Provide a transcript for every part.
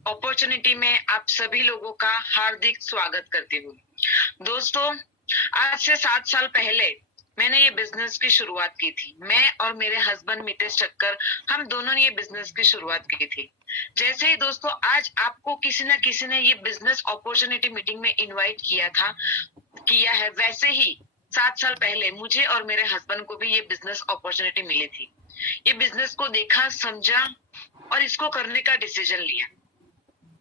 Opportunity में आप सभी लोगों का हार्दिक स्वागत करती हूँ। दोस्तों, आज से 7 साल पहले मैंने ये बिजनेस की शुरुआत की थी। मैं और मेरे हस्बैंड मितेश ठक्कर, हम दोनों ने ये बिजनेस की शुरुआत की थी। जैसे ही दोस्तों आज आपको किसी न किसी ने ये बिजनेस अपॉर्चुनिटी मीटिंग में इनवाइट किया है, वैसे ही 7 साल पहले मुझे और मेरे हस्बैंड को भी ये बिजनेस अपॉर्चुनिटी मिली थी। ये बिजनेस को देखा, समझा और इसको करने का डिसीजन लिया।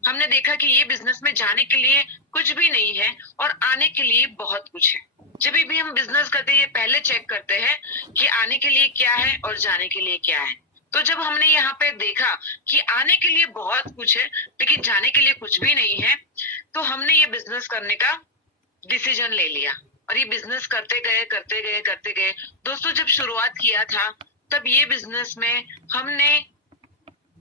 हमने देखा कि ये बिजनेस में जाने के लिए कुछ भी नहीं है और आने के लिए बहुत कुछ है। जब भी हम बिजनेस करते हैं, ये पहले चेक करते हैं कि आने के लिए क्या है और जाने के लिए क्या है। तो जब हमने यहाँ पे देखा कि आने के लिए बहुत कुछ है लेकिन जाने के लिए कुछ भी नहीं है, तो हमने ये बिजनेस करने का डिसीजन ले लिया और ये बिजनेस करते गए। दोस्तों, जब शुरुआत किया था तब ये बिजनेस में हमने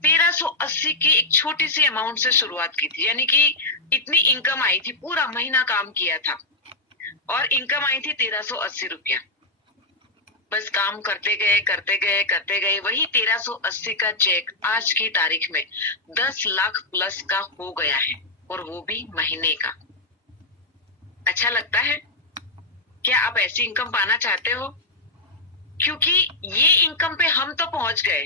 1380 की एक छोटी सी अमाउंट से शुरुआत की थी, यानी कि इतनी इनकम आई थी। पूरा महीना काम किया था और इनकम आई थी 1380 रुपया। बस काम करते गए वही 1380 का चेक आज की तारीख में 10 लाख प्लस का हो गया है, और वो भी महीने का। अच्छा लगता है? क्या आप ऐसी इनकम पाना चाहते हो? क्योंकि ये इनकम पे हम तो पहुंच गए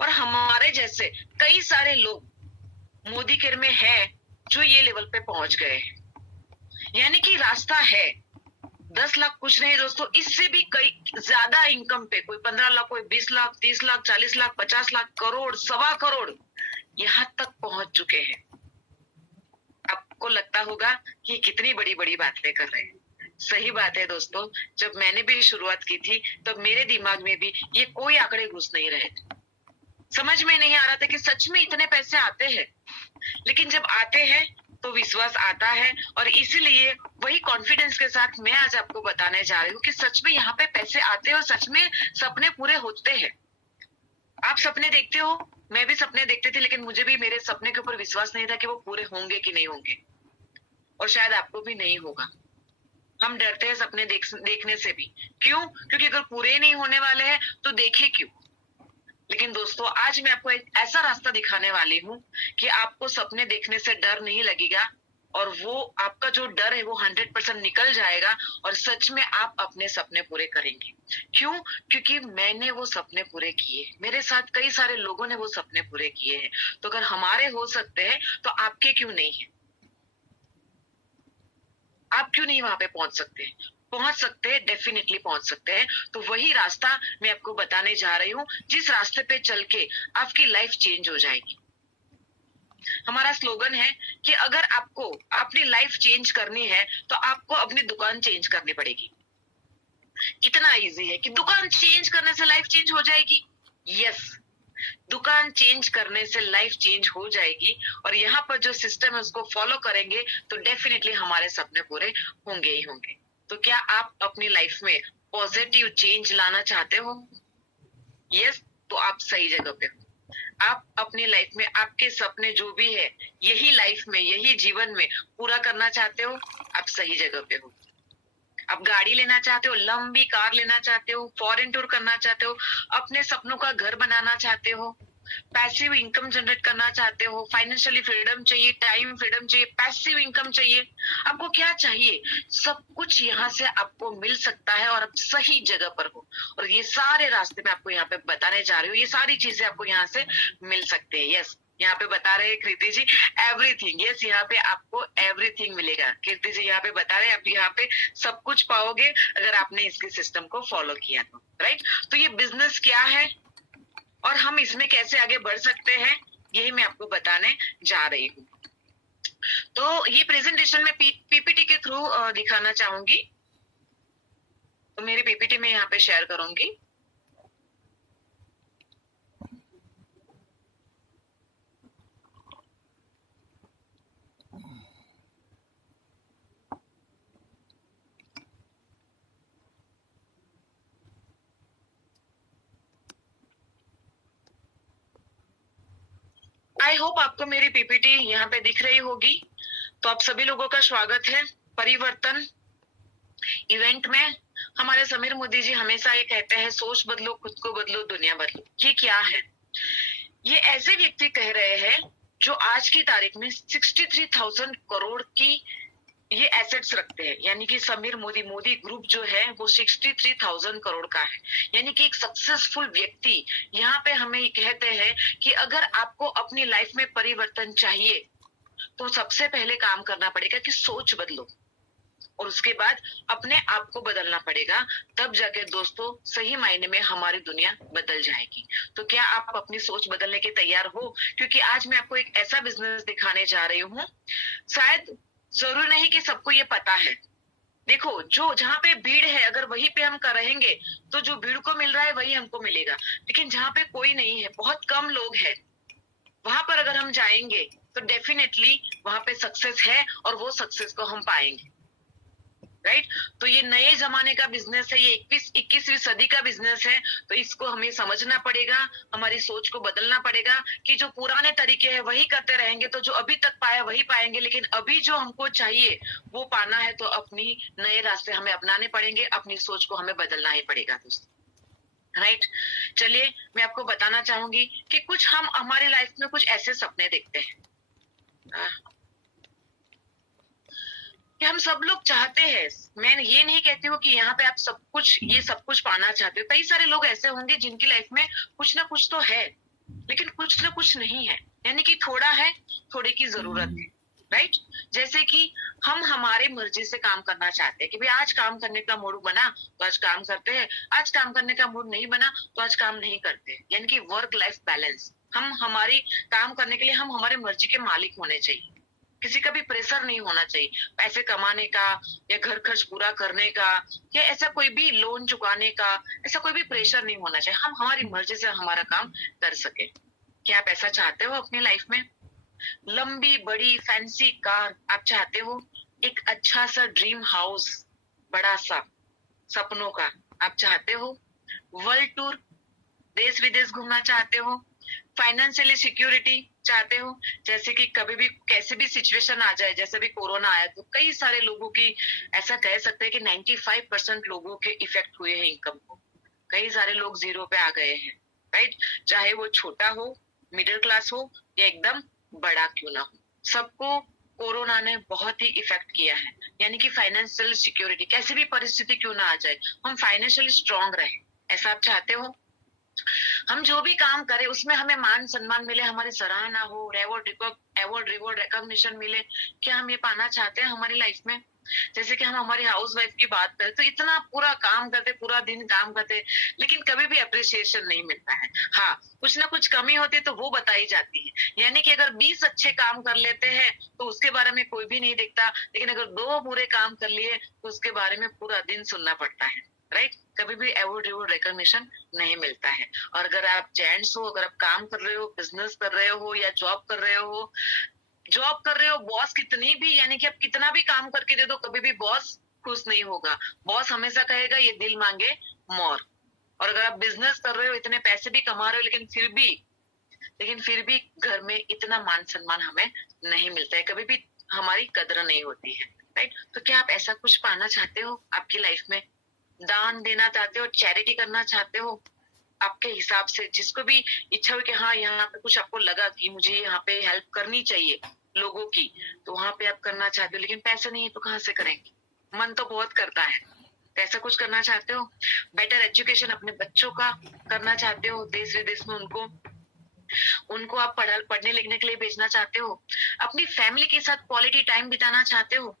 और हमारे जैसे कई सारे लोग मोदी केयर में है जो ये लेवल पे पहुंच गए हैं। यानी कि रास्ता है। 10 लाख कुछ नहीं दोस्तों, इससे भी कई ज्यादा इनकम पे, कोई 15 लाख, कोई 20 लाख, 30 लाख, 40 लाख, 50 लाख, करोड़, 1.25 करोड़ यहाँ तक पहुंच चुके हैं। आपको लगता होगा कि कितनी बड़ी बड़ी बातें कर रहे हैं। सही बात है दोस्तों, जब मैंने भी शुरुआत की थी तब मेरे दिमाग में भी ये कोई आंकड़े घुस नहीं रहे थे। समझ में नहीं आ रहा था कि सच में इतने पैसे आते हैं। लेकिन जब आते हैं तो विश्वास आता है, और इसीलिए वही कॉन्फिडेंस के साथ मैं आज आपको बताने जा रही हूँ कि सच में यहाँ पे पैसे आते हैं और सच में सपने पूरे होते हैं। आप सपने देखते हो, मैं भी सपने देखती थी, लेकिन मुझे भी मेरे सपने के ऊपर विश्वास नहीं था कि वो पूरे होंगे कि नहीं होंगे, और शायद आपको भी नहीं होगा। हम डरते हैं सपने देखने से भी। क्यों? क्योंकि अगर पूरे नहीं होने वाले हैं तो देखे क्यों। लेकिन दोस्तों, आज मैं आपको एक ऐसा रास्ता दिखाने वाली हूँ कि आपको सपने देखने से डर नहीं लगेगा, और वो आपका जो डर है वो 100% निकल जाएगा, और सच में आप अपने सपने पूरे करेंगे। क्यों? क्योंकि मैंने वो सपने पूरे किए, मेरे साथ कई सारे लोगों ने वो सपने पूरे किए हैं। तो अगर हमारे हो सकते हैं तो आपके क्यों नहीं है? आप क्यों नहीं वहां पे पहुंच सकते? पहुंच सकते हैं, डेफिनेटली पहुंच सकते हैं। तो वही रास्ता मैं आपको बताने जा रही हूँ, जिस रास्ते पे चल के आपकी लाइफ चेंज हो जाएगी। हमारा स्लोगन है कि अगर आपको अपनी लाइफ चेंज करनी है तो आपको अपनी दुकान चेंज करनी पड़ेगी। इतना इजी है कि दुकान चेंज करने से लाइफ चेंज हो जाएगी। यस, दुकान चेंज करने से लाइफ चेंज हो जाएगी, और यहाँ पर जो सिस्टम है उसको फॉलो करेंगे तो डेफिनेटली हमारे सपने पूरे होंगे ही होंगे। तो क्या आप अपनी लाइफ में पॉजिटिव चेंज लाना चाहते हो? यस, तो आप सही जगह पे हो। आप अपनी लाइफ में आपके सपने जो भी है, यही लाइफ में, यही जीवन में पूरा करना चाहते हो, आप सही जगह पे हो। आप गाड़ी लेना चाहते हो, लंबी कार लेना चाहते हो, फॉरेन टूर करना चाहते हो, अपने सपनों का घर बनाना चाहते हो, पैसिव इनकम जनरेट करना चाहते हो, फाइनेंशियली फ्रीडम चाहिए, टाइम फ्रीडम चाहिए, पैसिव इनकम चाहिए, आपको क्या चाहिए? सब कुछ यहाँ से आपको मिल सकता है, और आप सही जगह पर हो। और ये सारे रास्ते मैं आपको यहाँ पे बताने जा रही हूँ, ये सारी चीजें आपको यहाँ से मिल सकते हैं। यस, यहाँ पे बता रहे हैं कृति जी, एवरीथिंग। यस, यहाँ पे आपको एवरीथिंग मिलेगा। कृति जी यहाँ पे बता रहे हैं, आप यहाँ पे सब कुछ पाओगे अगर आपने इसके सिस्टम को फॉलो किया तो। राइट? तो ये बिजनेस क्या है और हम इसमें कैसे आगे बढ़ सकते हैं, यही मैं आपको बताने जा रही हूँ। तो ये प्रेजेंटेशन में पीपीटी के थ्रू दिखाना चाहूंगी, तो मेरी पीपीटी में यहाँ पे शेयर करूंगी। आई होप आपको मेरी पीपीटी यहाँ पे दिख रही होगी। तो आप सभी लोगों का स्वागत है परिवर्तन इवेंट में। हमारे समीर मोदी जी हमेशा ये कहते हैं, सोच बदलो, खुद को बदलो, दुनिया बदलो। ये क्या है? ये ऐसे व्यक्ति कह रहे हैं जो आज की तारीख में 63,000 करोड़ की ये एसेट्स रखते हैं, यानी कि समीर मोदी मोदी ग्रुप जो है वो 63,000 करोड़ का है। यानी कि एक सक्सेसफुल व्यक्ति यहाँ पे हमें कहते हैं कि अगर आपको अपनी लाइफ में परिवर्तन चाहिए तो सबसे पहले काम करना पड़ेगा कि सोच बदलो, और उसके बाद अपने आप को बदलना पड़ेगा। तब जाके दोस्तों सही मायने में हमारी दुनिया बदल जाएगी। तो क्या आप अपनी सोच बदलने के तैयार हो? क्योंकि आज मैं आपको एक ऐसा बिजनेस दिखाने जा रही हूँ, शायद जरूरी नहीं कि सबको ये पता है। देखो, जो जहाँ पे भीड़ है अगर वहीं पे हम कर रहेंगे तो जो भीड़ को मिल रहा है वही हमको मिलेगा, लेकिन जहाँ पे कोई नहीं है, बहुत कम लोग हैं, वहां पर अगर हम जाएंगे तो डेफिनेटली वहां पे सक्सेस है और वो सक्सेस को हम पाएंगे। राइट? तो ये नए जमाने का बिजनेस है, ये 21वीं सदी का बिजनेस है, तो इसको हमें समझना पड़ेगा, हमारी सोच को बदलना पड़ेगा कि जो पुराने तरीके हैं वही करते रहेंगे तो जो अभी तक पाया वही पाएंगे, लेकिन अभी जो हमको चाहिए वो पाना है तो अपनी नए रास्ते हमें अपनाने पड़ेंगे, अपनी सोच को हमें बदलना ही पड़ेगा दोस्तों। राइट? चलिए मैं आपको बताना चाहूंगी कि कुछ हम हमारी लाइफ में कुछ ऐसे सपने देखते हैं कि हम सब लोग चाहते हैं। मैं ये नहीं कहती हूँ कि यहाँ पे आप सब कुछ पाना चाहते हो। कई सारे लोग ऐसे होंगे जिनकी लाइफ में कुछ ना कुछ तो है, लेकिन कुछ ना कुछ नहीं है, यानी कि थोड़ा है, थोड़े की जरूरत है। राइट? जैसे कि हम हमारे मर्जी से काम करना चाहते हैं कि भाई आज काम करने का मूड बना तो आज काम करते हैं, आज काम करने का मूड नहीं बना तो आज काम नहीं करते, यानी कि वर्क लाइफ बैलेंस। हम हमारी काम करने के लिए हम हमारे मर्जी के मालिक होने चाहिए, किसी का भी प्रेशर नहीं होना चाहिए पैसे कमाने का या घर खर्च पूरा करने का या ऐसा कोई भी लोन चुकाने का, ऐसा कोई भी प्रेशर नहीं होना चाहिए। हम हमारी मर्जी से हमारा काम कर सके। क्या आप ऐसा चाहते हो अपनी लाइफ में? लंबी बड़ी फैंसी कार आप चाहते हो? एक अच्छा सा ड्रीम हाउस, बड़ा सा सपनों का आप चाहते हो? वर्ल्ड टूर, देश विदेश घूमना चाहते हो? फाइनेंशियली सिक्योरिटी चाहते हो? जैसे कि कभी भी कैसे भी सिचुएशन आ जाए, जैसे भी कोरोना आया तो कई सारे लोगों की, ऐसा कह सकते हैं कि 95% लोगों के इफेक्ट हुए हैं इनकम को। कई सारे लोग जीरो पे आ गए हैं। राइट? चाहे वो छोटा हो, मिडिल क्लास हो या एकदम बड़ा क्यों ना हो, सबको कोरोना ने बहुत ही इफेक्ट किया है। यानी कि फाइनेंशियल सिक्योरिटी, कैसी भी परिस्थिति क्यों ना आ जाए हम फाइनेंशियली स्ट्रांग रहे, ऐसा आप चाहते हो? हम जो भी काम करें उसमें हमें मान सम्मान मिले, हमारी सराहना हो, अवार्ड रिवॉर्ड रिकॉग्निशन मिले, क्या हम ये पाना चाहते हैं हमारी लाइफ में? जैसे कि हम हमारी हाउस वाइफ की बात करें तो इतना पूरा काम करते, पूरा दिन काम करते, लेकिन कभी भी अप्रिसिएशन नहीं मिलता है। हाँ, कुछ ना कुछ कमी होती है तो वो बताई जाती है। यानी कि अगर 20 अच्छे काम कर लेते हैं तो उसके बारे में कोई भी नहीं दिखता, लेकिन अगर 2 बुरे काम कर लिए तो उसके बारे में पूरा दिन सुनना पड़ता है। राइट? कभी भी अवार्ड रिवॉर्ड रिकॉग्निशन नहीं मिलता है। और अगर आप जेंट्स हो, अगर आप काम कर रहे हो, बिजनेस कर रहे हो या जॉब कर रहे हो, बॉस कितनी भी, यानी कि आप कितना भी काम करके दे दो, कभी भी बॉस खुश नहीं होगा। बॉस हमेशा कहेगा ये दिल मांगे मोर। और अगर आप बिजनेस कर रहे हो, इतने पैसे भी कमा रहे हो, लेकिन फिर भी घर में इतना मान सम्मान हमें नहीं मिलता है, कभी भी हमारी कदर नहीं होती है। राइट? तो क्या आप ऐसा कुछ पाना चाहते हो आपकी लाइफ में? दान देना चाहते हो, चैरिटी करना चाहते हो, आपके हिसाब से जिसको भी इच्छा हो कि हाँ यहाँ पे कुछ आपको लगा कि मुझे यहाँ पे हेल्प करनी चाहिए लोगों की, तो वहां पे आप करना चाहते हो, लेकिन पैसे नहीं है तो कहाँ से करेंगे? मन तो बहुत करता है। ऐसा कुछ करना चाहते हो? बेटर एजुकेशन अपने बच्चों का करना चाहते हो, देश विदेश में उनको आप पढ़ने लिखने के लिए भेजना चाहते हो? अपनी फैमिली के साथ क्वालिटी टाइम बिताना चाहते हो?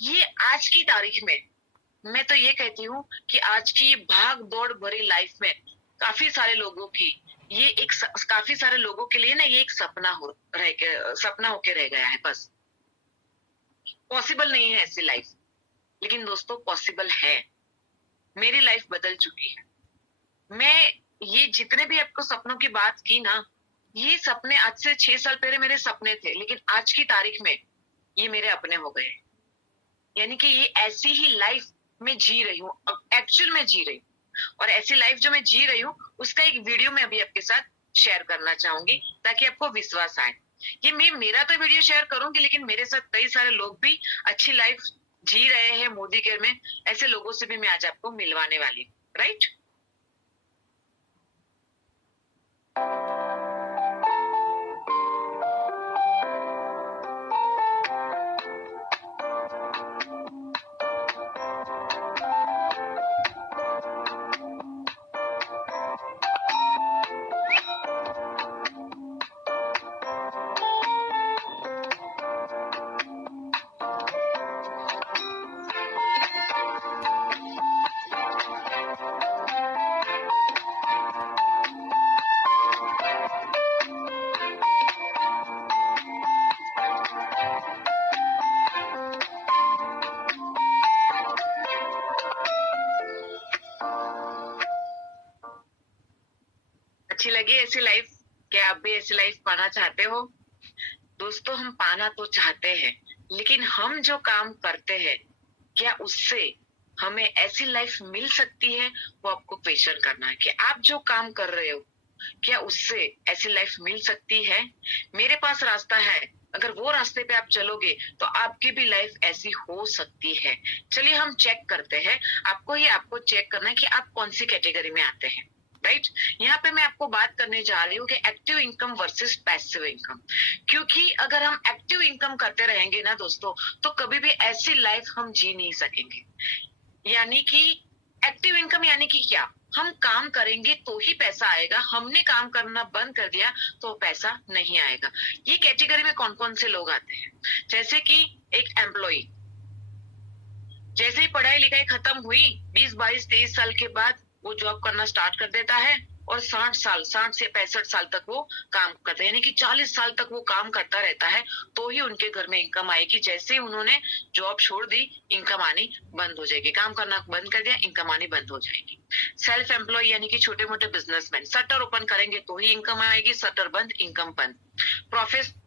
ये आज की तारीख में मैं तो ये कहती हूँ कि आज की भाग दौड़ भरी लाइफ में काफी सारे लोगों के लिए ना ये एक सपना होके रह गया है। बस पॉसिबल नहीं है ऐसी लाइफ, लेकिन दोस्तों पॉसिबल है। मेरी लाइफ बदल चुकी है। मैं ये जितने भी आपको सपनों की बात की ना, ये सपने आज से 6 साल पहले मेरे सपने थे, लेकिन आज की तारीख में ये मेरे अपने हो गए। यानी कि ये ऐसी ही लाइफ मैं जी रही हूँ, एक्चुअल में जी रही हूँ। और ऐसी लाइफ जो मैं जी रही हूँ उसका एक वीडियो मैं अभी आपके साथ शेयर करना चाहूंगी ताकि आपको विश्वास आए। ये मेरा तो वीडियो शेयर करूंगी, लेकिन मेरे साथ कई सारे लोग भी अच्छी लाइफ जी रहे हैं मोदी केयर में, ऐसे लोगों से भी मैं आज आपको मिलवाने वाली हूँ। राइट? लगी ऐसी लाइफ? क्या आप भी ऐसी लाइफ पाना चाहते हो? दोस्तों, हम पाना तो चाहते हैं, लेकिन हम जो काम करते हैं, क्या उससे हमें ऐसी लाइफ मिल सकती है? वो आपको क्वेश्चन करना है कि आप जो काम कर रहे हो, क्या उससे ऐसी लाइफ मिल सकती है? मेरे पास रास्ता है, अगर वो रास्ते पे आप चलोगे तो आपकी भी लाइफ ऐसी हो सकती है। चलिए हम चेक करते हैं। आपको चेक करना है कि आप कौन सी कैटेगरी में आते हैं, राइट? यहाँ पे मैं आपको बात करने जा रही हूँ कि active income versus passive income. क्योंकि अगर हम एक्टिव इनकम करते रहेंगे ना दोस्तों, तो कभी भी ऐसी लाइफ हम जी नहीं सकेंगे। यानी कि एक्टिव इनकम यानी कि क्या? हम काम करेंगे तो ही पैसा आएगा, हमने काम करना बंद कर दिया तो पैसा नहीं आएगा। ये कैटेगरी में कौन कौन से लोग आते हैं? जैसे कि एक एम्प्लॉय, जैसे ही पढ़ाई लिखाई खत्म हुई, 20, 22, 23 साल के बाद वो जॉब करना स्टार्ट कर देता है और 60 से 65 साल तक वो काम करता है, यानी कि 40 साल तक वो काम करता रहता है, तो ही उनके घर में इनकम आएगी। जैसे ही उन्होंने जॉब छोड़ दी, इनकम आनी बंद हो जाएगी। काम करना बंद कर दिया, इनकम आनी बंद हो जाएगी। सेल्फ एम्प्लॉय यानी कि छोटे मोटे बिजनेसमैन, शटर ओपन करेंगे तो ही इनकम आएगी, शटर बंद, इनकम बंद। प्रोफेसर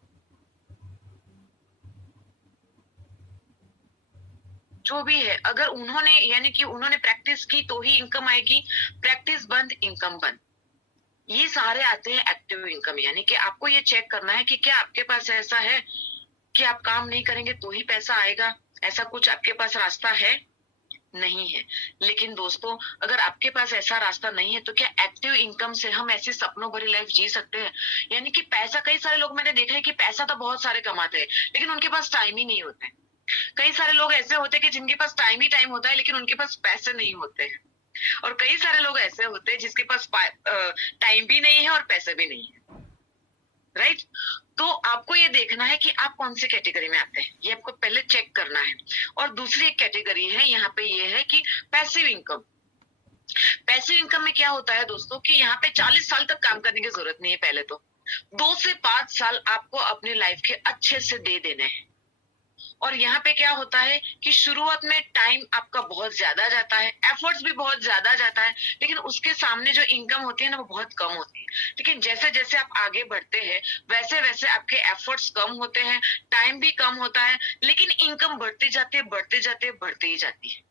जो भी है, अगर उन्होंने यानी कि उन्होंने प्रैक्टिस की तो ही इनकम आएगी, प्रैक्टिस बंद, इनकम बंद। ये सारे आते हैं एक्टिव इनकम। यानी कि आपको ये चेक करना है कि क्या आपके पास ऐसा है कि आप काम नहीं करेंगे तो ही पैसा आएगा, ऐसा कुछ आपके पास रास्ता है? नहीं है। लेकिन दोस्तों, अगर आपके पास ऐसा रास्ता नहीं है तो क्या एक्टिव इनकम से हम ऐसी सपनों भरी लाइफ जी सकते हैं? यानी कि पैसा, कई सारे लोग मैंने देखा है कि पैसा तो बहुत सारे कमाते हैं, लेकिन उनके पास टाइम ही नहीं होता है। कई सारे लोग ऐसे होते हैं कि जिनके पास टाइम ही टाइम होता है, लेकिन उनके पास पैसे नहीं होते हैं। और कई सारे लोग ऐसे होते हैं जिसके पास टाइम भी नहीं है और पैसे भी नहीं है, राइट? तो आपको ये देखना है कि आप कौन सी कैटेगरी में आते हैं, ये आपको पहले चेक करना है। और दूसरी एक कैटेगरी है यहाँ पे, ये है कि पैसिव इनकम। पैसिव इनकम में क्या होता है दोस्तों कि यहाँ पे 40 साल तक काम करने की जरूरत नहीं है। पहले तो 2 से 5 साल आपको अपनी लाइफ के अच्छे से दे देने हैं। और यहाँ पे क्या होता है कि शुरुआत में टाइम आपका बहुत ज्यादा जाता है, एफर्ट्स भी बहुत ज्यादा जाता है, लेकिन उसके सामने जो इनकम होती है ना, वो बहुत कम होती है। लेकिन जैसे जैसे आप आगे बढ़ते हैं, वैसे वैसे आपके एफर्ट्स कम होते हैं, टाइम भी कम होता है, लेकिन इनकम बढ़ती जाती है, बढ़ते जाते बढ़ती ही जाती है,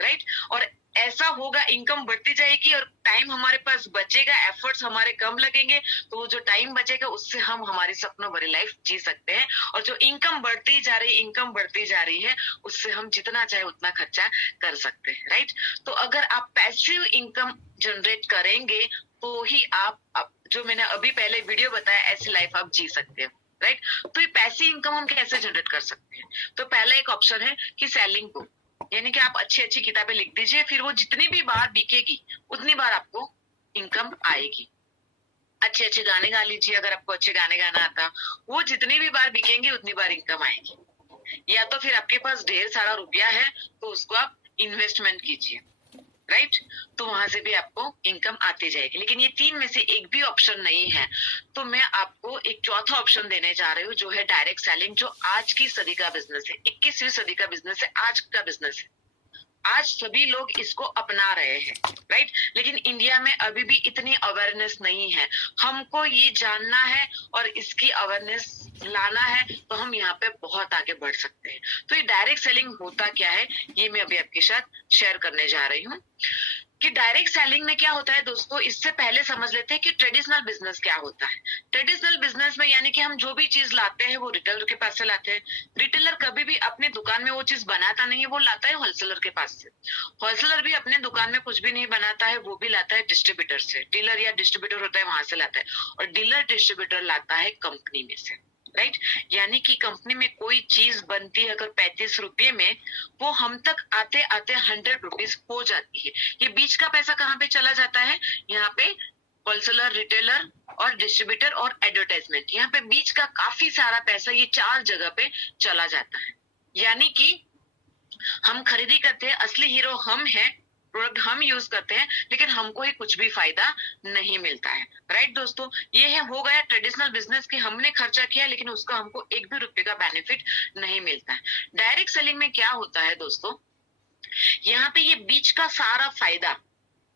राइट? और ऐसा होगा, इनकम बढ़ती जाएगी और टाइम हमारे पास बचेगा, एफर्ट्स हमारे कम लगेंगे, तो वो जो टाइम बचेगा उससे हम हमारी सपनों भरी लाइफ जी सकते हैं। और जो इनकम बढ़ती जा रही है, इनकम बढ़ती जा रही है, उससे हम जितना चाहे उतना खर्चा कर सकते हैं, राइट? तो अगर आप पैसिव इनकम जनरेट करेंगे तो ही आप जो मैंने अभी पहले वीडियो बताया, ऐसी लाइफ आप जी सकते हो, राइट? तो ये पैसिव इनकम हम कैसे जनरेट कर सकते हैं? तो पहला एक ऑप्शन है कि सेलिंग बुक, यानी कि आप अच्छी अच्छी किताबें लिख दीजिए, फिर वो जितनी भी बार बिकेगी उतनी बार आपको इनकम आएगी। अच्छे अच्छे गाने गा लीजिए, अगर आपको अच्छे गाने गाना आता, वो जितनी भी बार बिकेंगे उतनी बार इनकम आएगी। या तो फिर आपके पास ढेर सारा रुपया है तो उसको आप इन्वेस्टमेंट कीजिए, राइट? तो वहां से भी आपको इनकम आती जाएगी। लेकिन ये 3 में से एक भी ऑप्शन नहीं है, तो मैं आपको एक चौथा ऑप्शन देने जा रही हूँ, जो है डायरेक्ट सेलिंग, जो आज की सदी का बिजनेस है, 21वीं सदी का बिजनेस है, आज का बिजनेस है। आज सभी लोग इसको अपना रहे हैं, राइट? लेकिन इंडिया में अभी भी इतनी अवेयरनेस नहीं है। हमको ये जानना है और इसकी अवेयरनेस लाना है, तो हम यहाँ पे बहुत आगे बढ़ सकते हैं। तो ये डायरेक्ट सेलिंग होता क्या है, ये मैं अभी आपके साथ शेयर करने जा रही हूँ कि डायरेक्ट सेलिंग में क्या होता है दोस्तों। इससे पहले समझ लेते हैं कि ट्रेडिशनल बिजनेस क्या होता है। ट्रेडिशनल बिजनेस में यानी कि हम जो भी चीज लाते हैं वो रिटेलर के पास से लाते हैं। रिटेलर कभी भी अपनी दुकान में वो चीज बनाता नहीं है, वो लाता है होलसेलर के पास से। होलसेलर भी अपने दुकान में कुछ भी नहीं बनाता है, वो भी लाता है डिस्ट्रीब्यूटर से। डीलर या डिस्ट्रीब्यूटर होता है, वहां से लाता है। और डीलर डिस्ट्रीब्यूटर लाता है कंपनी में से, राइट? यानी कि कंपनी में कोई चीज बनती है अगर 35 रुपये में, वो हम तक आते आते 100 रुपीज हो जाती है। ये बीच का पैसा कहाँ पे चला जाता है? यहाँ पे होलसेलर, रिटेलर और डिस्ट्रीब्यूटर और एडवर्टाइजमेंट, यहाँ पे बीच का काफी सारा पैसा ये 4 जगह पे चला जाता है। यानी कि हम खरीदी करते हैं, असली हीरो हम हैं, प्रोडक्ट हम यूज करते हैं, लेकिन हमको ही कुछ भी फायदा नहीं मिलता है, राइट दोस्तों? ये है, हो गया ट्रेडिशनल बिजनेस की हमने खर्चा किया लेकिन उसका हमको 1 भी रुपए का बेनिफिट नहीं मिलता है। डायरेक्ट सेलिंग में क्या होता है दोस्तों, यहाँ पे ये बीच का सारा फायदा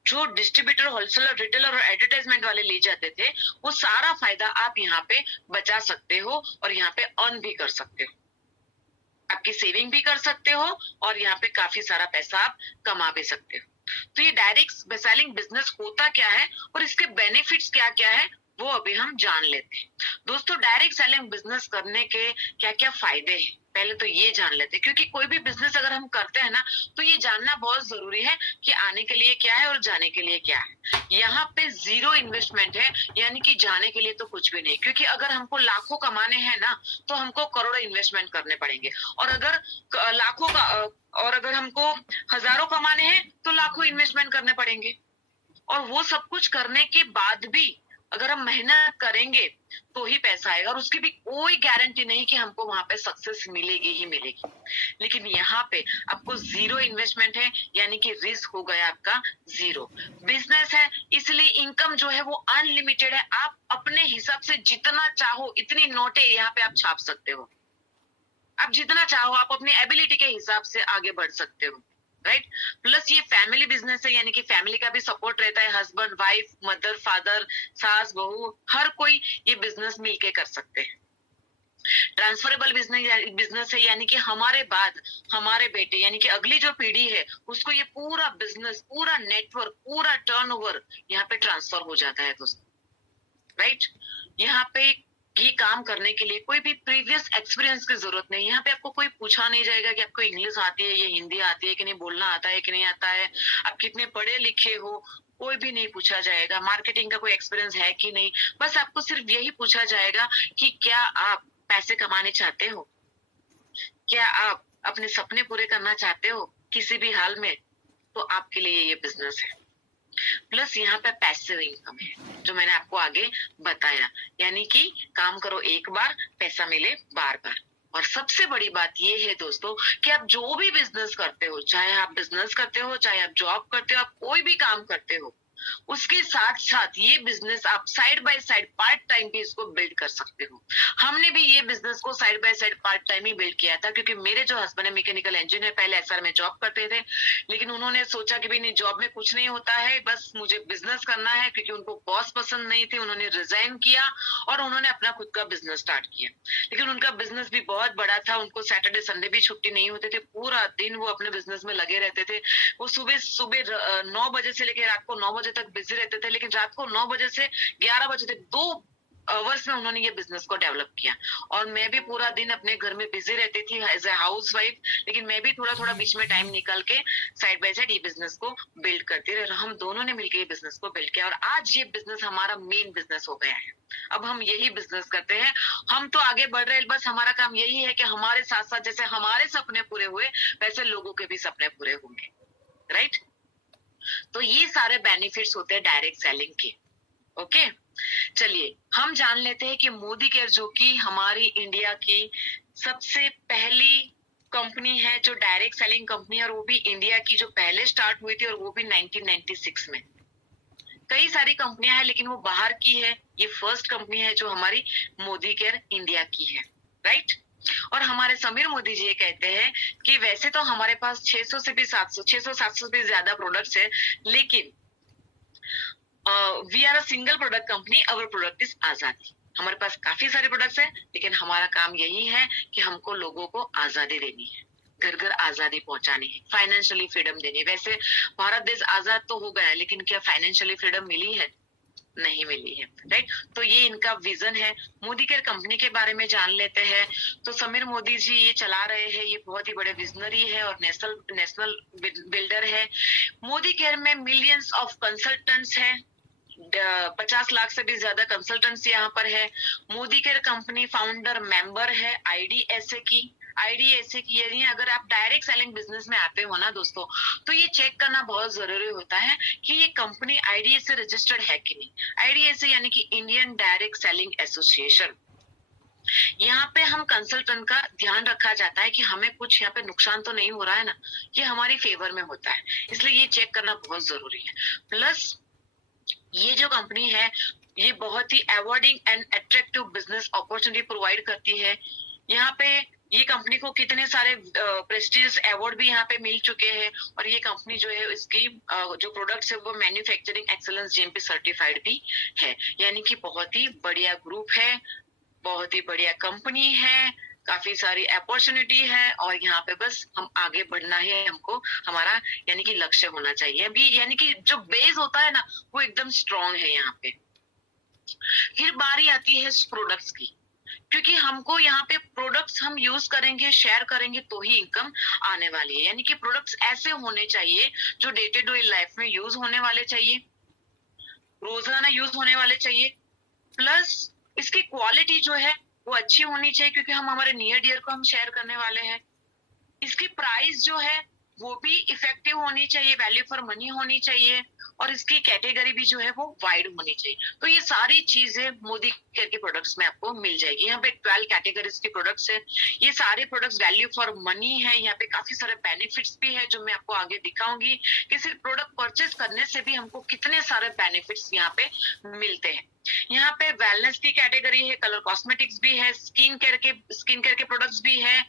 जो डिस्ट्रीब्यूटर, होलसेलर, रिटेलर और एडवर्टाइजमेंट वाले ले जाते थे, वो सारा फायदा आप यहाँ पे बचा सकते हो और यहाँ पे अर्न भी कर सकते हो, आपकी सेविंग भी कर सकते हो और यहाँ पे काफी सारा पैसा आप कमा भी सकते हो। तो ये डायरेक्ट सेलिंग बिजनेस होता क्या है और इसके बेनिफिट्स क्या क्या है, वो अभी हम जान लेते हैं। दोस्तों, डायरेक्ट सेलिंग बिजनेस करने के क्या क्या फायदे हैं, पहले तो ये जान लेते हैं, क्योंकि कोई भी बिजनेस अगर हम करते हैं ना, तो ये जानना बहुत जरूरी है कि आने के लिए क्या है और जाने के लिए क्या है। यहाँ पे जीरो इन्वेस्टमेंट है, यानी कि जाने के लिए तो कुछ भी नहीं, क्योंकि अगर हमको लाखों कमाने हैं ना, तो हमको करोड़ों इन्वेस्टमेंट करने पड़ेंगे, और अगर लाखों का और अगर हमको हजारों कमाने हैं तो लाखों इन्वेस्टमेंट करने पड़ेंगे। और वो सब कुछ करने के बाद भी अगर हम मेहनत करेंगे तो ही पैसा आएगा, और उसकी भी कोई गारंटी नहीं कि हमको वहां पे सक्सेस मिलेगी ही मिलेगी। लेकिन यहाँ पे आपको जीरो इन्वेस्टमेंट है, यानी कि रिस्क हो गया आपका जीरो। बिजनेस है, इसलिए इनकम जो है वो अनलिमिटेड है, आप अपने हिसाब से जितना चाहो इतनी नोटें यहाँ पे आप छाप सकते हो, आप जितना चाहो आप अपनी एबिलिटी के हिसाब से आगे बढ़ सकते हो, राइट। प्लस ये फैमिली बिजनेस है, यानी कि फैमिली का भी सपोर्ट रहता है, हस्बैंड, वाइफ, मदर, फादर, सास, बहू, हर कोई ये बिजनेस मिलके कर सकते हैं। ट्रांसफरेबल बिजनेस है, यानी कि हमारे बाद हमारे बेटे, यानी कि अगली जो पीढ़ी है, उसको ये पूरा बिजनेस, पूरा नेटवर्क, पूरा टर्नओवर यहाँ पे ट्रांसफर हो जाता है दोस्तों, राइट। यहाँ पे ये काम करने के लिए कोई भी प्रीवियस एक्सपीरियंस की जरूरत नहीं। यहाँ पे आपको कोई पूछा नहीं जाएगा कि आपको इंग्लिश आती है या हिंदी आती है कि नहीं, बोलना आता है कि नहीं आता है, आप कितने पढ़े लिखे हो, कोई भी नहीं पूछा जाएगा। मार्केटिंग का कोई एक्सपीरियंस है कि नहीं, बस आपको सिर्फ यही पूछा जाएगा कि क्या आप पैसे कमाने चाहते हो, क्या आप अपने सपने पूरे करना चाहते हो किसी भी हाल में, तो आपके लिए ये बिजनेस है। प्लस यहाँ पे पैसिव इनकम है, जो मैंने आपको आगे बताया, यानी कि काम करो एक बार, पैसा मिले बार बार। और सबसे बड़ी बात ये है दोस्तों कि आप जो भी बिजनेस करते हो, चाहे आप बिजनेस करते हो, चाहे आप जॉब करते हो, आप कोई भी काम करते हो, उसके साथ साथ ये बिजनेस आप side by side part time भी इसको बिल्ड कर सकते हो। हमने भी ये बिजनेस को side by side part time he build किया था, क्योंकि मेरे जो हस्बैंड है मैकेनिकल इंजीनियर, पहले एसआर में जॉब करते थे, लेकिन उन्होंने सोचा कि भाई नहीं, जॉब में कुछ नहीं होता है, बस मुझे बिजनेस करना है, क्योंकि उनको बॉस पसंद नहीं थे, उन्होंने रिजाइन किया और उन्होंने अपना खुद का बिजनेस स्टार्ट किया। लेकिन उनका बिजनेस भी बहुत बड़ा था, उनको सैटरडे संडे भी छुट्टी नहीं होते थे, पूरा दिन वो अपने बिजनेस में लगे रहते थे। वो सुबह सुबह 9 बजे से लेकर रात को 9 बजे तक बिजी रहते थे, लेकिन रात को 9 बजे से 11 बजे तक 2 आवर्स में उन्होंने ये बिजनेस को डेवलप किया। और मैं भी पूरा दिन अपने घर में बिजी रहती थी एज ए हाउस वाइफ, लेकिन मैं भी थोड़ा थोड़ा बीच में टाइम निकाल के साइड बाय साइड ये बिजनेस को बिल्ड करती रही। हम दोनों ने मिलकर ये बिजनेस को बिल्ड किया और आज ये बिजनेस हमारा मेन बिजनेस हो गया है। अब हम यही बिजनेस करते हैं, हम तो आगे बढ़ रहे हैं, बस हमारा काम यही है कि हमारे साथ साथ जैसे हमारे सपने पूरे हुए वैसे लोगों के भी सपने पूरे होंगे, राइट। तो ये सारे बेनिफिट्स होते हैं डायरेक्ट सेलिंग के। ओके, चलिए हम जान लेते हैं कि मोदी केयर, जो कि हमारी इंडिया की सबसे पहली कंपनी है जो डायरेक्ट सेलिंग कंपनी है, और वो भी इंडिया की जो पहले स्टार्ट हुई थी, और वो भी 1996 में। कई सारी कंपनियां हैं लेकिन वो बाहर की है, ये फर्स्ट कंपनी है जो हमारी मोदी केयर इंडिया की है, राइट। और हमारे समीर मोदी जी ये कहते हैं कि वैसे तो हमारे पास 600 से भी 700 से भी ज्यादा प्रोडक्ट्स है, लेकिन we are a single product company, our product is Azadi. हमारे पास काफी सारे प्रोडक्ट्स हैं, लेकिन हमारा काम यही है कि हमको लोगों को आजादी देनी है, घर घर आजादी पहुंचानी है, फाइनेंशियली फ्रीडम देनी है। वैसे भारत देश आजाद तो हो गया, लेकिन क्या फाइनेंशियली फ्रीडम मिली है? नहीं मिली है, राइट। तो ये इनका विजन है। मोदी केयर कंपनी के बारे में जान लेते हैं। तो समीर मोदी जी ये चला रहे हैं, ये बहुत ही बड़े विजनरी है और नेशनल बिल्डर है। मोदी केयर में मिलियंस ऑफ कंसल्टेंट्स हैं, 50 लाख से भी ज्यादा कंसल्टेंट्स यहाँ पर है। Modi care company founder member है आईडीएसए की। आईडीएसए की, यानी अगर आप डायरेक्ट सेलिंग बिजनेस में आते हो ना दोस्तों, तो ये चेक करना बहुत जरूरी होता है कि ये कंपनी आईडीएसए रजिस्टर्ड है कि नहीं। आईडीएसए यानी कि इंडियन डायरेक्ट सेलिंग एसोसिएशन। यहाँ पे हम कंसल्टेंट का ध्यान रखा जाता है कि हमें कुछ यहाँ पे नुकसान तो नहीं हो रहा है ना, ये हमारी फेवर में होता है, इसलिए ये चेक करना बहुत जरूरी है। प्लस ये जो कंपनी है ये बहुत ही awarding and attractive business opportunity provide करती है। यहाँ पे ये कंपनी को कितने सारे प्रेस्टिजियस अवार्ड भी यहाँ पे मिल चुके हैं, और ये कंपनी जो है इसकी जो प्रोडक्ट्स है वो मैन्युफैक्चरिंग एक्सेलेंस जीएमपी सर्टिफाइड भी है। यानी कि बहुत ही बढ़िया ग्रुप है, बहुत ही बढ़िया कंपनी है, काफी सारी अपॉर्चुनिटी है, और यहाँ पे बस हम आगे बढ़ना है हमको, हमारा यानी कि लक्ष्य होना चाहिए अभी, यानी कि जो बेस होता है ना वो एकदम स्ट्रॉन्ग है यहाँ पे। फिर बारी आती है प्रोडक्ट्स की, क्योंकि हमको यहाँ पे प्रोडक्ट्स हम यूज करेंगे, शेयर करेंगे तो ही इनकम आने वाली है। यानी कि प्रोडक्ट्स ऐसे होने चाहिए जो डे टू डे लाइफ में यूज होने वाले चाहिए, रोजाना यूज होने वाले चाहिए, प्लस इसकी क्वालिटी जो है वो अच्छी होनी चाहिए, क्योंकि हम हमारे नियर डियर को हम शेयर करने वाले हैं। इसकी प्राइस जो है वो भी इफेक्टिव होनी चाहिए, वैल्यू फॉर मनी होनी चाहिए, और इसकी कैटेगरी भी जो है वो वाइड होनी चाहिए। तो ये सारी चीजें मोदी केयर के प्रोडक्ट्स में आपको मिल जाएगी। यहाँ पे 12 कैटेगरीज के प्रोडक्ट्स है, ये सारे प्रोडक्ट्स वैल्यू फॉर मनी है। यहाँ पे काफी सारे बेनिफिट्स भी है जो मैं आपको आगे दिखाऊंगी कि सिर्फ प्रोडक्ट परचेज करने से भी हमको कितने सारे बेनिफिट्स यहाँ पे मिलते हैं। यहाँ पे वेलनेस की कैटेगरी है, कलर कॉस्मेटिक्स भी है, स्किन केयर के प्रोडक्ट्स भी है,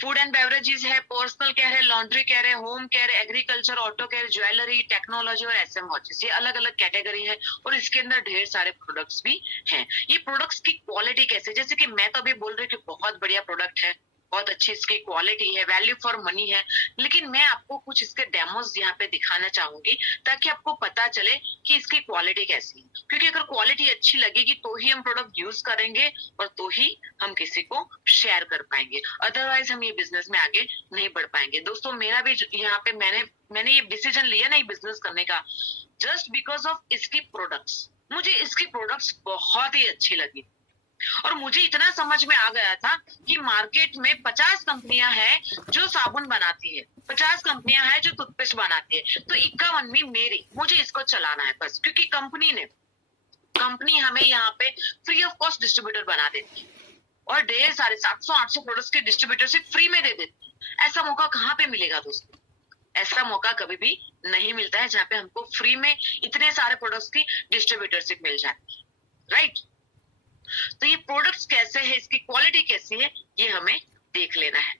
फूड एंड बेवरेजेस है, पर्सनल केयर है, लॉन्ड्री केयर है, home care, agriculture, auto care, jewellery, technology और एसएम वॉचेस, ये अलग अलग कैटेगरी है, और इसके अंदर ढेर सारे प्रोडक्ट्स भी हैं। ये प्रोडक्ट्स की क्वालिटी कैसे, जैसे कि मैं तो अभी बोल रही हूँ कि बहुत बढ़िया प्रोडक्ट है, बहुत अच्छी इसकी क्वालिटी है, वैल्यू फॉर मनी है, लेकिन मैं आपको कुछ इसके डेमोज यहाँ पे दिखाना चाहूंगी ताकि आपको पता चले कि इसकी क्वालिटी कैसी है। क्योंकि अगर क्वालिटी अच्छी लगेगी तो ही हम प्रोडक्ट यूज करेंगे, और तो ही हम किसी को शेयर कर पाएंगे, अदरवाइज हम ये बिजनेस में आगे नहीं बढ़ पाएंगे। दोस्तों मेरा भी यहाँ पे मैंने ये डिसीजन लिया ना ये बिजनेस करने का, जस्ट बिकॉज ऑफ इसकी प्रोडक्ट्स। मुझे इसकी प्रोडक्ट्स बहुत ही अच्छी लगी, और मुझे इतना समझ में आ गया था कि मार्केट में 50 कंपनियां हैं जो साबुन बनाती है, 50 कंपनियां हैं जो टूथपेस्ट बनाती है, तो 51वीं मेरी, मुझे इसको चलाना है बस। क्योंकि कंपनी हमें यहाँ पे फ्री ऑफ कॉस्ट डिस्ट्रीब्यूटर बना देती है, और ढेर सारे 700-800 प्रोडक्ट्स के डिस्ट्रीब्यूटरशिप फ्री में दे देती है। ऐसा मौका कहाँ पे मिलेगा दोस्तों? ऐसा मौका कभी भी नहीं मिलता है जहाँ पे हमको फ्री में इतने सारे प्रोडक्ट्स की डिस्ट्रीब्यूटरशिप मिल जाती है, राइट? तो ये प्रोडक्ट्स कैसे है, इसकी क्वालिटी कैसी है, ये हमें देख लेना है।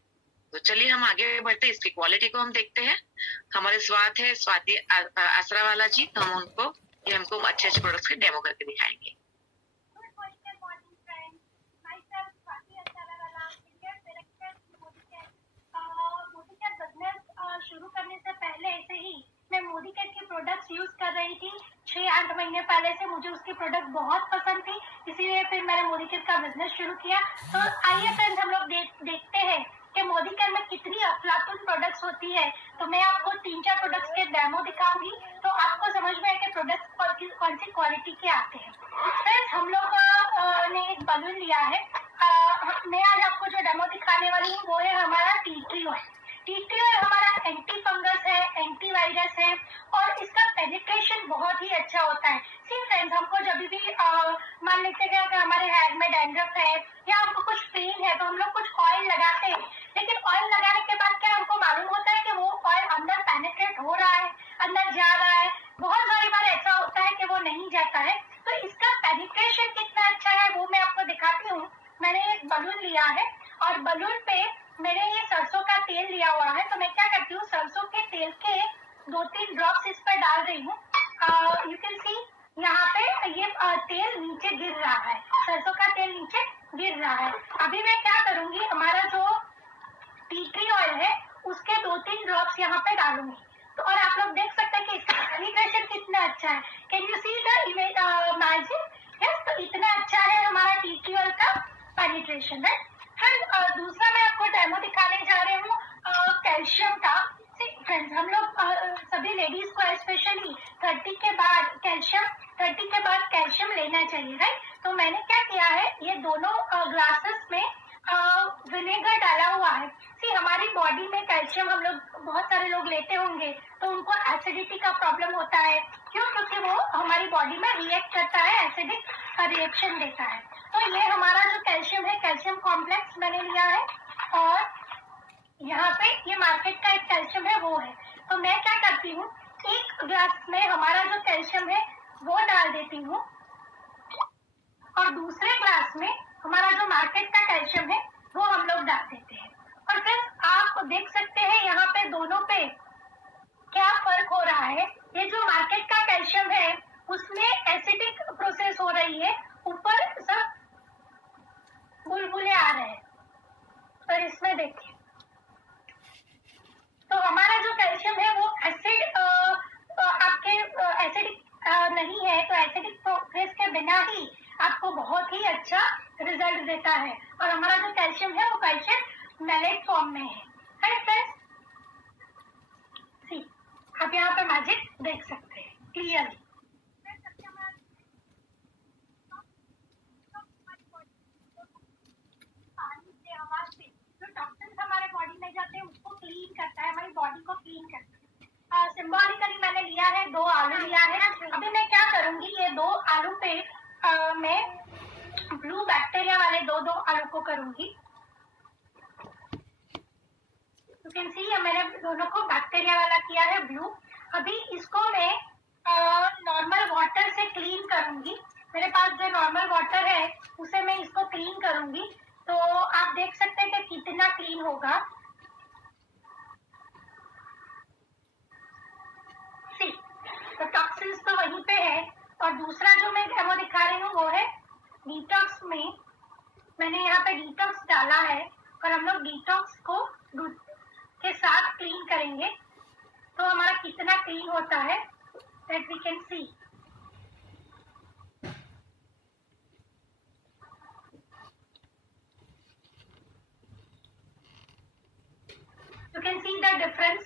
तो चलिए हम आगे बढ़ते हैं, इसकी क्वालिटी को हम देखते हैं। हमारे स्वाति आसरावाला जी, हम उनको ये हमको अच्छे अच्छे प्रोडक्ट्स के डेमो करके दिखाएंगे। शुरू करने से पहले ऐसे ही मैं मोदी केयर के प्रोडक्ट्स यूज कर रही थी 6-8 महीने पहले से। मुझे उसकी प्रोडक्ट बहुत पसंद थी, इसीलिए फिर मैंने मोदी केयर का बिजनेस शुरू किया। तो आइए फ्रेंड्स हम लोग देखते हैं कि मोदी केयर में कितनी अफलातून प्रोडक्ट्स होती है। तो मैं आपको 3-4 प्रोडक्ट्स के डेमो दिखाऊंगी, तो आपको समझ में आए कि प्रोडक्ट्स कौन सी क्वालिटी के आते हैं। फ्रेंड्स हम लोग ने एक बलून लिया है। मैं आज आपको जो डेमो दिखाने वाली हूँ वो है हमारा tea tree oil. Tea tree oil हमारा एंटी फंगस है, एंटी वायरस है, और इसका पेनिट्रेशन बहुत ही अच्छा होता है। सी फ्रेंड्स हमको जब भी मान लेते हैं कि हमारे हेयर में डैंड्रफ है या हमको कुछ पेन है तो हम लोग कुछ ऑयल लगाते हैं, लेकिन ऑयल लगाने के बाद क्या हमको मालूम होता है कि वो ऑयल अंदर पेनिट्रेट हो रहा है, अंदर जा रहा है। बहुत सारी बार ऐसा होता है कि वो नहीं जाता है। तो इसका पेनिट्रेशन कितना अच्छा है वो मैं आपको दिखाती हूँ। मैंने एक बलून लिया है और बलून पे मैंने ये सरसों का तेल लिया हुआ है। तो मैं क्या करती हूँ, सरसों के तेल के 2-3 ड्रॉप्स इस पर डाल रही हूँ। यू कैन सी यहाँ पे ये तेल नीचे गिर रहा है, सरसों का तेल नीचे गिर रहा है। अभी मैं क्या करूंगी, हमारा जो टी ट्री ऑयल है उसके 2-3 ड्रॉप्स यहाँ पे डालूंगी। तो और आप लोग देख सकते हैं कि इसका पेनिट्रेशन कितना अच्छा है। Can you see the image magic? Yes, तो इतना अच्छा है हमारा टी ट्री ऑयल का पेनिट्रेशन है। फ्रेंड्स दूसरा मैं आपको डेमो दिखाने जा रही हूँ कैल्शियम का। फ्रेंड्स हम लोग सभी लेडीज को स्पेशली 30 के बाद कैल्शियम लेना चाहिए, राइट? तो मैंने क्या किया है, ये दोनों ग्लासेस में विनेगर डाला हुआ है। सी हमारी बॉडी में कैल्शियम हम लोग बहुत सारे लोग लेते होंगे तो उनको एसिडिटी का प्रॉब्लम होता है। क्यों? क्योंकि वो हमारी बॉडी में रिएक्ट करता है, एसिडिक रिएक्शन देता है। तो ये हमारा जो कैल्शियम है, कैल्शियम कॉम्प्लेक्स मैंने लिया है, और यहाँ पे ये मार्केट का एक कैल्शियम है वो है। तो मैं क्या करती हूँ, एक ग्लास में हमारा जो कैल्शियम है वो डाल देती हूँ, और दूसरे ग्लास में हमारा जो मार्केट का कैल्शियम है वो हम लोग डाल देते हैं। और फ्रेंड्स आप देख सकते हैं यहाँ पे दोनों पे क्या फर्क हो रहा है। ये जो मार्केट का कैल्शियम है उसमें एसिडिक प्रोसेस हो रही है, ऊपर सब बुलबुले आ रहे हैं। और इसमें देखिए तो हमारा जो कैल्शियम है वो एसिड आपके एसिडिक नहीं है, तो एसिडिक प्रोसेस के बिना ही आपको बहुत ही अच्छा रिजल्ट देता है। और हमारा जो कैल्शियम है वो कैल्शियम मैलेट फॉर्म में है फ्रेंड्स। सी आप यहाँ पे मैजिक देख सकते हैं क्लियरली। जो टॉक्सिन्स हमारे बॉडी में जाते हैं उसको क्लीन करता है, हमारी बॉडी को क्लीन करता है। सिंबॉलिकली मैंने लिया है 2 आलू लिया है। अभी मैं क्या करूंगी, ये 2 आलू पे मैं ब्लू बैक्टीरिया वाले 2 आलू को करूंगी। यू कैन सी मैंने दोनों को बैक्टीरिया वाला किया है ब्लू। अभी इसको मैं नॉर्मल वाटर से क्लीन करूंगी। मेरे पास जो नॉर्मल वाटर है उसे मैं इसको क्लीन करूंगी, तो आप देख सकते हैं कि कितना क्लीन होगा। सी तो टॉक्सिन्स तो वहीं पे है। और दूसरा जो मैं डेमो दिखा रही हूँ वो है डिटॉक्स में। मैंने यहाँ पे डिटॉक्स डाला है और हम लोग डिटॉक्स को दूध के साथ क्लीन करेंगे, तो हमारा कितना क्लीन होता है that we can see. You can see the difference.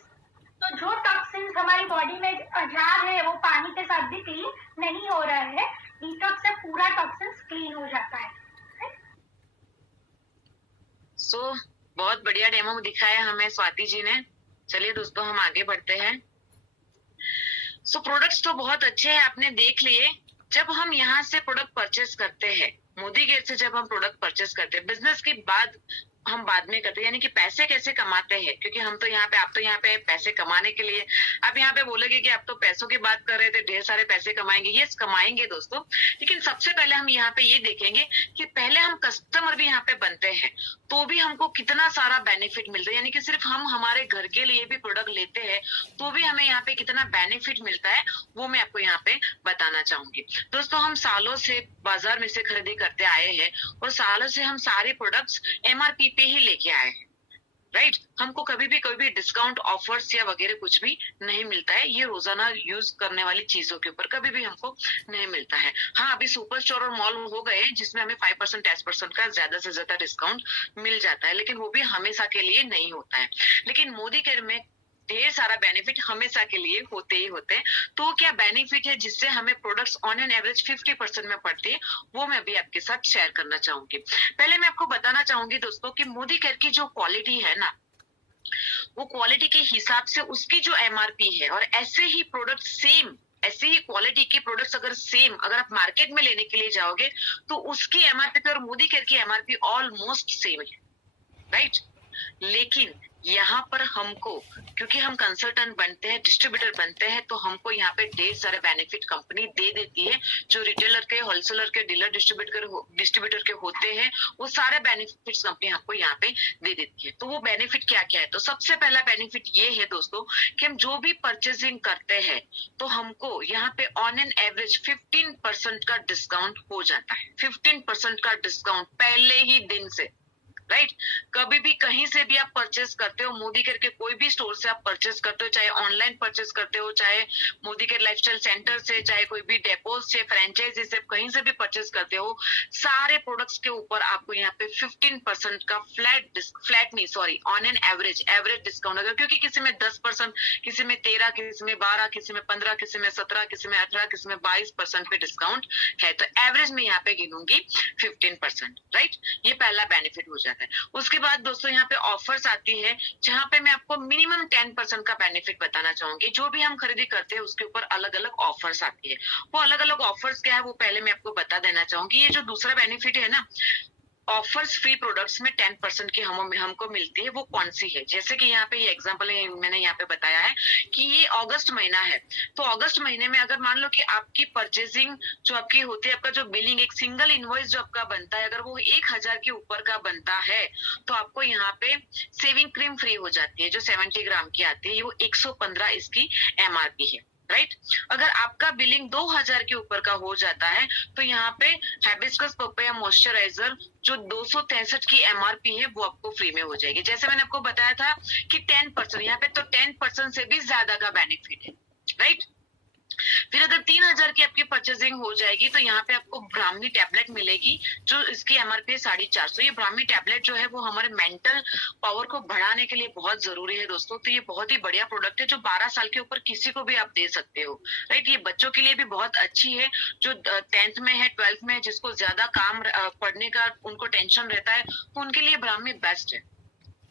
तो जो टॉक्सिन्स हमारी बॉडी में जा रहे हैं वो पानी के साथ भी क्लीन नहीं हो रहा है, डिटॉक्स से पूरा टॉक्सिन्स क्लीन हो जाता है। सो बहुत बढ़िया डेमो दिखाया हमें स्वाति जी ने। चलिए दोस्तों हम आगे बढ़ते हैं। सो प्रोडक्ट्स तो बहुत अच्छे हैं, आपने देख लिए। जब हम यहाँ से प्रोडक्ट परचेस करते हैं, मोदी केयर से जब हम प्रोडक्ट परचेस करते हैं, बिजनेस की बात हम बाद में करते हैं, यानी कि पैसे कैसे कमाते हैं, क्योंकि हम तो यहाँ पे आप तो यहाँ पे पैसे कमाने के लिए। आप यहाँ पे बोलोगे कि आप तो पैसों की बात कर रहे थे, ढेर सारे पैसे कमाएंगे। यस कमाएंगे दोस्तों, लेकिन सबसे पहले हम यहाँ पे ये देखेंगे कि पहले हम कस्टमर भी यहाँ पे बनते हैं तो भी हमको कितना सारा बेनिफिट मिलता है। यानी कि सिर्फ हम हमारे घर के लिए भी प्रोडक्ट लेते हैं तो भी हमें यहाँ पे कितना बेनिफिट मिलता है, वो मैं आपको यहाँ पे बताना चाहूंगी। दोस्तों हम सालों से बाजार में से खरीदी करते आए हैं और सालों से हम सारे प्रोडक्ट्स MRP पे ही लेके आए हैं, राइट। हमको कभी भी डिस्काउंट ऑफर्स या वगैरह कुछ भी नहीं मिलता है। ये रोजाना यूज करने वाली चीजों के ऊपर कभी भी हमको नहीं मिलता है। हाँ अभी सुपर स्टोर और मॉल हो गए जिसमें हमें 5% 10% का ज्यादा से ज्यादा डिस्काउंट मिल जाता है, लेकिन वो भी हमेशा के लिए नहीं होता है। लेकिन मोदी केयर में ढेर सारा बेनिफिट हमेशा के लिए होते ही होते हैं। तो क्या बेनिफिट है जिससे हमें प्रोडक्ट्स ऑन एन एवरेज 50% में पड़ती है, वो मैं अभी आपके साथ शेयर करना चाहूंगी। पहले मैं आपको बताना चाहूंगी दोस्तों कि मोदी केयर की जो क्वालिटी है ना, वो क्वालिटी के हिसाब से उसकी जो MRP है, और ऐसे ही प्रोडक्ट सेम ऐसे ही क्वालिटी के प्रोडक्ट्स अगर सेम अगर आप मार्केट में लेने के लिए जाओगे तो उसकी MRP और मोदी केयर की MRP ऑलमोस्ट सेम है, राइट। लेकिन यहाँ पर हमको, क्योंकि हम कंसल्टेंट बनते हैं, डिस्ट्रीब्यूटर बनते हैं, तो हमको यहाँ पे ढेर सारे बेनिफिट कंपनी दे देती है। जो रिटेलर के, होलसेलर के, डीलर डिस्ट्रीब्यूटर के होते हैं, वो सारे बेनिफिट्स कंपनी हमको यहाँ पे दे देती है। तो वो बेनिफिट क्या क्या है, तो सबसे पहला बेनिफिट ये है दोस्तों कि हम जो भी परचेसिंग करते हैं तो हमको यहाँ पे ऑन एन एवरेज 15% का डिस्काउंट हो जाता है। 15% का डिस्काउंट पहले ही दिन से, राइट। कभी भी कहीं से भी आप परचेस करते हो, मोदी केयर के कोई भी स्टोर से आप परचेस करते हो, चाहे ऑनलाइन परचेस करते हो, चाहे मोदी केयर लाइफस्टाइल सेंटर से, चाहे कोई भी डेपोज से, फ्रेंचाइजी से, कहीं से भी परचेस करते हो, सारे प्रोडक्ट्स के ऊपर आपको यहाँ पे 15% का फ्लैट नहीं sorry on an average discount होगा। क्योंकि किसी में 10%, किसी में 13, किसी में 12, किसी में 15, किसी में 17, किसी में 18, किसी में 22% पे डिस्काउंट है। तो एवरेज में यहाँ पे गिनूंगी 15%, राइट। ये पहला बेनिफिट हो जाता है। उसके बाद दोस्तों यहाँ पे ऑफर्स आती है, जहां पे मैं आपको मिनिमम 10% का बेनिफिट बताना चाहूंगी। जो भी हम खरीदी करते हैं उसके ऊपर अलग अलग ऑफर्स आती है। वो अलग अलग ऑफर्स क्या है वो पहले मैं आपको बता देना चाहूंगी। ये जो दूसरा बेनिफिट है ना, ऑफर्स फ्री प्रोडक्ट्स में 10% की हमको मिलती है, वो कौन सी है? जैसे कि यहाँ पे ये एग्जांपल मैंने यहाँ पे बताया है कि ये अगस्त महीना है, तो अगस्त महीने में अगर मान लो कि आपकी परचेजिंग जो आपकी होती है, आपका जो बिलिंग, एक सिंगल इनवॉइस जो आपका बनता है, अगर वो 1000 के ऊपर का बनता है, तो आपको यहाँ पे सेविंग क्रीम फ्री हो जाती है, जो 70 ग्राम की आती है, वो 115 इसकी MRP है, राइट। अगर आपका बिलिंग 2000 के ऊपर का हो जाता है, तो यहाँ पे हाइबिस्कस पपाया मॉइस्चराइजर जो 263 की MRP है, वो आपको फ्री में हो जाएगी। जैसे मैंने आपको बताया था कि 10%, यहाँ पे तो 10% से भी ज्यादा का बेनिफिट है, राइट। फिर अगर 3000 की आपकी परचेजिंग हो जाएगी, तो यहाँ पे आपको ब्राह्मी टैबलेट मिलेगी, जो इसकी MRP है 450। ये ब्राह्मी टैबलेट जो है वो हमारे मेंटल पावर को बढ़ाने के लिए बहुत जरूरी है दोस्तों। तो ये बहुत ही बढ़िया प्रोडक्ट है, जो 12 साल के ऊपर किसी को भी आप दे सकते हो, राइट। ये बच्चों के लिए भी बहुत अच्छी है, जो 10th में है, 12th में है, जिसको ज्यादा काम पढ़ने का उनको टेंशन रहता है, तो उनके लिए ब्राह्मी बेस्ट है,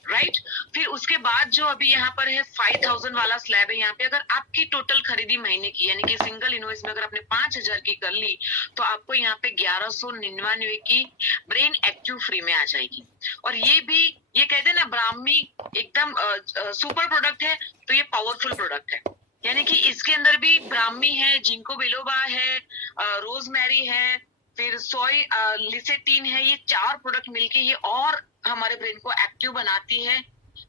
राइट। फिर उसके बाद जो अभी यहाँ पर है 5000 वाला स्लैब है, यहाँ पे अगर आपकी टोटल खरीदी महीने की, यानी कि सिंगल इनवॉइस में अगर आपने 5000 की कर ली, तो आपको यहाँ पे 1199 की ब्रेन एक्टिव फ्री में आ जाएगी। और ये भी, ये कहते हैं ना ब्राह्मी एकदम सुपर प्रोडक्ट है, तो ये पावरफुल प्रोडक्ट है, यानी कि इसके अंदर भी ब्राह्मी है, जिंको बिलोबा है, रोजमेरी है, फिर सोय लिसेटीन है। ये 4 प्रोडक्ट मिलके ये और हमारे ब्रेन को एक्टिव बनाती है।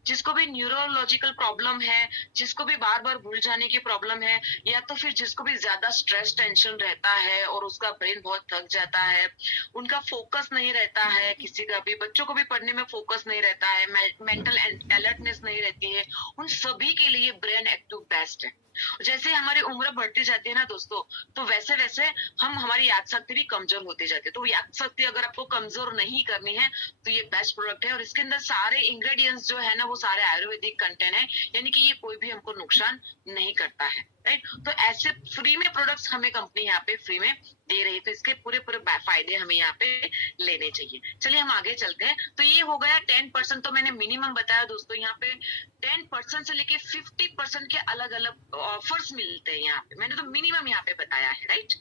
जिसको भी न्यूरोलॉजिकल प्रॉब्लम है, जिसको भी बार बार भूल जाने की प्रॉब्लम है, या तो फिर जिसको भी ज्यादा स्ट्रेस टेंशन रहता है और उसका ब्रेन बहुत थक जाता है, उनका फोकस नहीं रहता है, किसी का भी, बच्चों को भी पढ़ने में फोकस नहीं रहता है, मेंटल अलर्टनेस नहीं रहती है, उन सभी के लिए ब्रेन एक्टिव बेस्ट है। जैसे हमारी उम्र बढ़ती जाती है ना दोस्तों, तो वैसे वैसे हम, हमारी याद शक्ति भी कमजोर होती जाती है। तो याद शक्ति अगर आपको कमजोर नहीं करनी है, तो ये बेस्ट प्रोडक्ट है। और इसके अंदर सारे इंग्रेडिएंट्स जो है ना, वो सारे आयुर्वेदिक कंटेंट है, यानी कि ये कोई भी हमको नुकसान नहीं करता है, राइट। तो ऐसे फ्री में प्रोडक्ट्स हमें कंपनी यहाँ पे फ्री में दे रही है, तो इसके पूरे पूरे फायदे हमें यहाँ पे लेने चाहिए। चलिए हम आगे चलते हैं। तो ये हो गया 10%, तो मैंने मिनिमम बताया दोस्तों, यहाँ पे 10% से लेके 50% के अलग अलग ऑफर्स मिलते हैं यहाँ पे, मैंने तो मिनिमम यहाँ पे बताया है, राइट।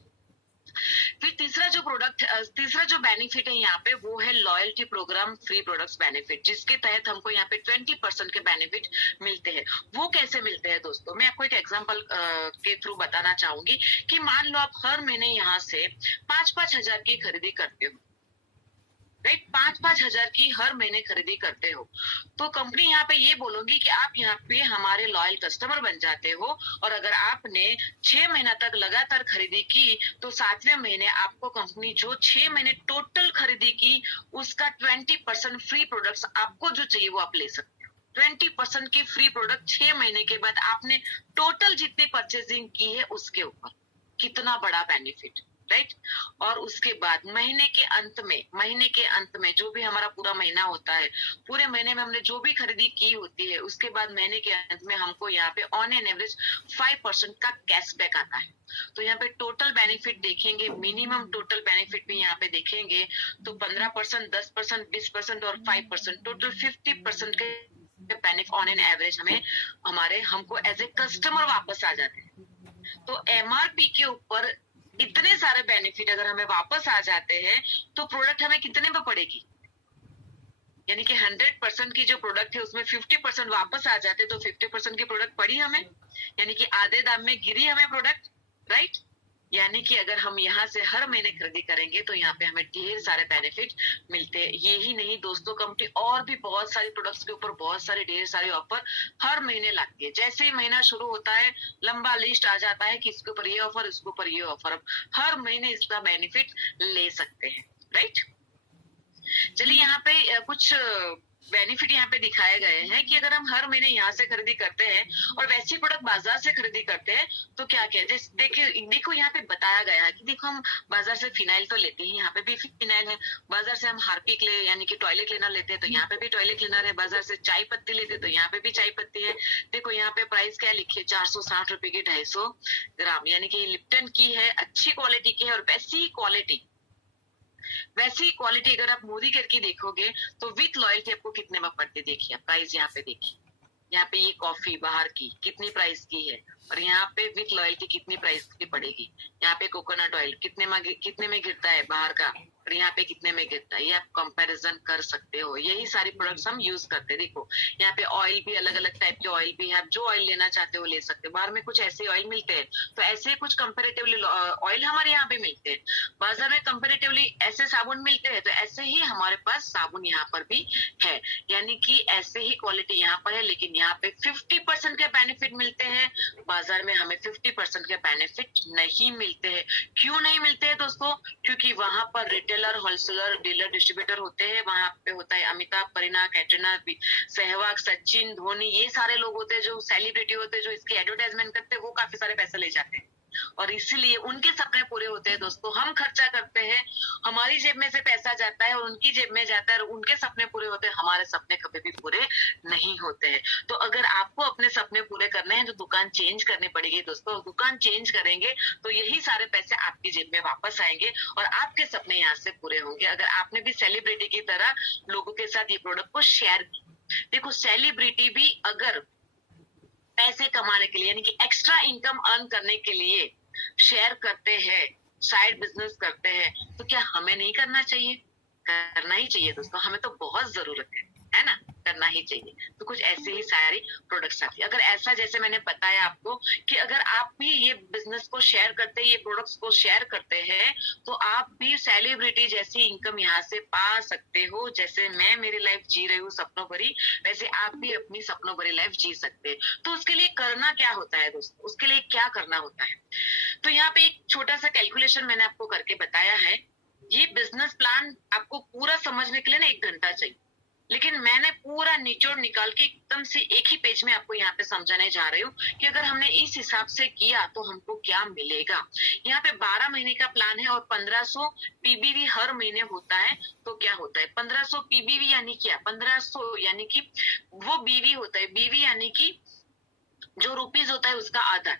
फिर तीसरा जो बेनिफिट है यहाँ पे, वो है loyalty program free products benefit, जिसके तहत हमको यहाँ पे 20% के बेनिफिट मिलते हैं। वो कैसे मिलते हैं दोस्तों, मैं आपको एक एग्जांपल के थ्रू बताना चाहूंगी कि मान लो आप हर महीने यहाँ से 5-5 हजार की खरीदी करते हो, राइट। 5-5 हजार की हर महीने खरीदी करते हो, तो कंपनी यहाँ पे ये बोलोगी कि आप यहाँ पे हमारे लॉयल कस्टमर बन जाते हो, और अगर आपने 6 महीना तक लगातार खरीदी की, तो 7वें महीने आपको कंपनी जो 6 महीने टोटल खरीदी की, उसका 20% फ्री प्रोडक्ट्स आपको जो चाहिए वो आप ले सकते हो। 20% की फ्री प्रोडक्ट 6 महीने के बाद आपने टोटल जितनी परचेजिंग की है उसके ऊपर, कितना बड़ा बेनिफिट, राइट। और उसके बाद महीने के अंत में जो भी हमारा पूरा महीना होता है, पूरे महीने में हमने जो भी खरीदी की होती है, उसके बाद महीने के अंत में हमको यहाँ पे ऑन एन एवरेज 5% का कैशबैक आता है। तो यहाँ पे टोटल बेनिफिट देखेंगे, मिनिमम टोटल बेनिफिट भी यहाँ पे देखेंगे, तो 15%, 10%, 20% और 5%, टोटल 50% के बेनिफिट ऑन एन एवरेज हमको एज ए कस्टमर वापस आ जाते हैं। तो MRP के ऊपर इतने सारे बेनिफिट अगर हमें वापस आ जाते हैं, तो प्रोडक्ट हमें कितने में पड़ेगी, यानी कि 100% की जो प्रोडक्ट है उसमें 50% वापस आ जाते, तो 50% की प्रोडक्ट पड़ी हमें, यानी कि आधे दाम में गिरी हमें प्रोडक्ट, राइट। यानी कि अगर हम यहाँ से हर महीने खरीदी करेंगे, तो यहाँ पे हमें ढेर सारे बेनिफिट मिलते हैं। यही नहीं दोस्तों, कंपनी और भी बहुत सारी प्रोडक्ट्स के ऊपर बहुत सारे ढेर सारे ऑफर हर महीने लाती है। जैसे ही महीना शुरू होता है, लंबा लिस्ट आ जाता है कि इसके ऊपर ये ऑफर, इसके ऊपर ये ऑफर, अब हर महीने इसका बेनिफिट ले सकते हैं, राइट। चलिए यहाँ पे कुछ बेनिफिट यहाँ पे दिखाए गए हैं कि अगर हम हर महीने यहाँ से खरीदी करते हैं और वैसी प्रोडक्ट बाजार से खरीदी करते हैं, तो क्या क्या, जैसे देखो यहाँ पे बताया गया है कि देखो हम बाजार से फिनाइल तो लेते हैं, यहाँ पे भी फिनाइल है। बाजार से हम हार्पिक ले, यानी कि टॉयलेट क्लीनर लेते हैं, तो यहाँ पे भी टॉयलेट क्लीनर है। बाजार से चाय पत्ती लेते हैं, तो यहाँ पे भी चाय पत्ती है। देखो यहाँ पे प्राइस क्या लिखी है, 460 रुपए की 250 ग्राम, यानी कि लिप्टन की है, अच्छी क्वालिटी की है। और वैसी क्वालिटी अगर आप मोदी करके देखोगे, तो विथ लॉयल्टी आपको कितने में पड़ती, देखिए प्राइस यहाँ पे देखिए, यहाँ पे ये कॉफी बाहर की कितनी प्राइस की है, और यहाँ पे विथ लॉयल्टी कितनी प्राइस की पड़ेगी। यहाँ पे कोकोनट ऑयल कितने में गिरता है बाहर का, और यहाँ पे कितने में गिरता है, ये आप कंपैरिजन कर सकते हो। यही सारी प्रोडक्ट्स हम यूज करते हैं। देखो यहाँ पे ऑयल भी अलग अलग टाइप के ऑयल भी है, आप जो ऑयल लेना चाहते हो ले सकते हो। बाहर में कुछ ऐसे ऑयल मिलते हैं, तो ऐसे कुछ कंपेरेटिवली ऑयल हमारे यहाँ पे मिलते हैं। बाजार में कंपेरेटिवली ऐसे साबुन मिलते हैं, तो ऐसे ही हमारे पास साबुन यहाँ पर भी है। यानी कि ऐसे ही क्वालिटी यहाँ पर है, लेकिन यहाँ पे 50% के बेनिफिट मिलते हैं, बाजार में हमें 50% के बेनिफिट नहीं मिलते हैं। क्यों नहीं मिलते हैं दोस्तों? क्योंकि वहां पर रिटेलर, होलसेलर, डीलर, डिस्ट्रीब्यूटर होते हैं। वहां पे होता है अमिताभ, करीना, कैटरीना, सहवाग, सचिन, धोनी, ये सारे लोग होते हैं जो सेलिब्रिटी होते हैं, जो इसकी एडवर्टाइजमेंट करते हैं, वो काफी सारे पैसे ले जाते हैं और इसीलिए उनके सपने पूरे होते हैं। दोस्तों हम खर्चा करते हैं, हमारी जेब में से पैसा जाता है और उनकी जेब में जाता है और उनके सपने पूरे होते हैं, हमारे सपने कभी भी पूरे नहीं होते हैं। तो अगर आपको अपने सपने पूरे करने हैं तो दुकान चेंज करनी पड़ेगी दोस्तों। दुकान चेंज करेंगे तो यही सारे पैसे आपकी जेब में वापस आएंगे और आपके सपने यहाँ से पूरे होंगे। अगर आपने भी सेलिब्रिटी की तरह लोगों के साथ ये प्रोडक्ट को शेयर किया, देखो सेलिब्रिटी भी अगर पैसे कमाने के लिए यानी कि एक्स्ट्रा इनकम अर्न करने के लिए शेयर करते हैं, साइड बिजनेस करते हैं, तो क्या हमें नहीं करना चाहिए? करना ही चाहिए दोस्तों, हमें तो बहुत जरूरत है ना, करना ही चाहिए। तो कुछ ऐसे ही सारी प्रोडक्ट्स आती है। अगर ऐसा जैसे मैंने बताया आपको कि अगर आप भी ये बिजनेस को शेयर करते हैं, ये प्रोडक्ट्स को शेयर करते हैं, तो आप भी सेलिब्रिटी जैसी इनकम यहाँ से पा सकते हो। जैसे मैं मेरी लाइफ जी रही हूँ सपनों भरी, वैसे आप भी अपनी सपनों भरी लाइफ जी सकते हैं। तो उसके लिए करना क्या होता है दोस्तों? उसके लिए क्या करना होता है? तो यहाँ पे एक छोटा सा कैलकुलेशन मैंने आपको करके बताया है। ये बिजनेस प्लान आपको पूरा समझने के लिए ना 1 घंटा चाहिए, लेकिन मैंने पूरा निचोड़ निकाल के एकदम से एक ही पेज में आपको यहाँ पे समझाने जा रही हूँ कि अगर हमने इस हिसाब से किया तो हमको क्या मिलेगा। यहाँ पे 12 महीने का प्लान है और 1500 पीबीवी हर महीने होता है। तो क्या होता है 1500 पीबीवी यानी क्या? 1500 यानी कि वो बीवी होता है, बीवी यानी कि जो रुपीज होता है उसका आधा।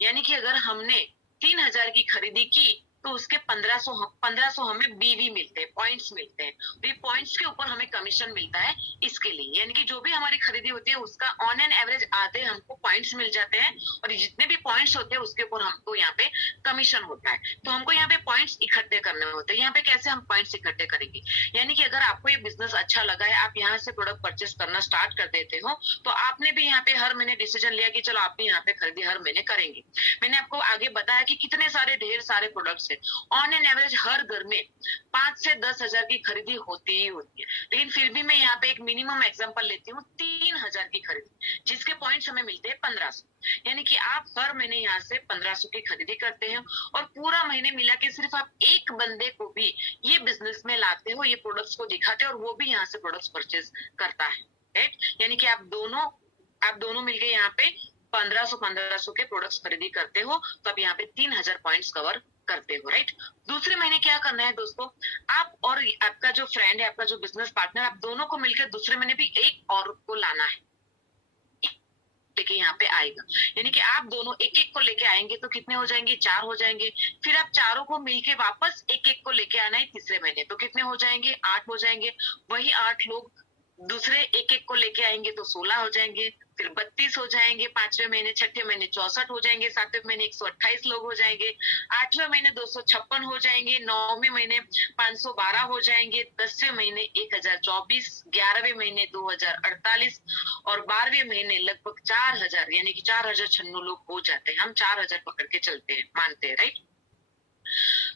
यानी कि अगर हमने 3000 की खरीदी की तो उसके 1500 हमें बीवी मिलते हैं, पॉइंट्स मिलते हैं। तो ये पॉइंट्स के ऊपर हमें कमीशन मिलता है इसके लिए। यानी कि जो भी हमारी खरीदी होती है उसका ऑन एन एवरेज आधे हमको पॉइंट्स मिल जाते हैं और जितने भी पॉइंट्स होते हैं उसके ऊपर हमको यहाँ पे कमीशन होता है। तो हमको यहाँ पे पॉइंट्स इकट्ठे करने होते हैं। यहाँ पे कैसे हम पॉइंट्स इकट्ठे करेंगे? यानी कि अगर आपको ये बिजनेस अच्छा लगा है, आप यहाँ से प्रोडक्ट परचेस करना स्टार्ट कर देते हो, तो आपने भी यहाँ पे हर महीने डिसीजन लिया कि चलो आप भी यहाँ पे खरीदी हर महीने करेंगे। मैंने आपको आगे बताया कि कितने सारे ढेर सारे प्रोडक्ट्स है। ऑन एन एवरेज हर घर में 5 से 10 हजार की खरीदी होती ही होती है, लेकिन फिर भी मैं यहाँ पे एक मिनिमम एग्जांपल लेती हूँ 3000 की खरीदी, जिसके पॉइंट्स हमें मिलते हैं 1500। यानी कि आप हर महीने यहाँ से 1500 की खरीदी करते हैं और पूरा महीने मिला के सिर्फ आप एक बंदे को भी ये बिजनेस में लाते हो, ये प्रोडक्ट्स को दिखाते हो और वो भी यहाँ से प्रोडक्ट्स परचेज करता है, राइट। यानी कि आप दोनों मिलके यहाँ पे 1500 के प्रोडक्ट्स खरीदी करते हो, तो आप यहाँ पे 3000 पॉइंट्स कवर करते हो, राइट। दूसरे महीने क्या करना है दोस्तों? आप और आपका जो फ्रेंड है, आपका जो बिजनेस पार्टनर, आप दोनों को मिलकर दूसरे महीने भी एक और को लाना है, लेके यहाँ पे आएगा। यानी कि आप दोनों एक एक को लेके आएंगे तो कितने हो जाएंगे? 4 हो जाएंगे। फिर आप चारों को मिलके वापस एक एक को लेके आना है तीसरे महीने, तो कितने हो जाएंगे? 8 हो जाएंगे। वही 8 लोग दूसरे एक एक को लेके आएंगे तो 16 हो जाएंगे। फिर 32 हो जाएंगे 5वें महीने, 6ठे महीने 64 हो जाएंगे, 7वें महीने 128 लोग हो जाएंगे, 8वें महीने 256 हो जाएंगे, 9वें महीने 512 हो जाएंगे, 10वें महीने 1024, 11वें महीने 2048 और 12वें महीने लगभग 4000 यानी कि 4096 लोग हो जाते हैं। हम 4000 पकड़ के चलते हैं, मानते हैं, राइट।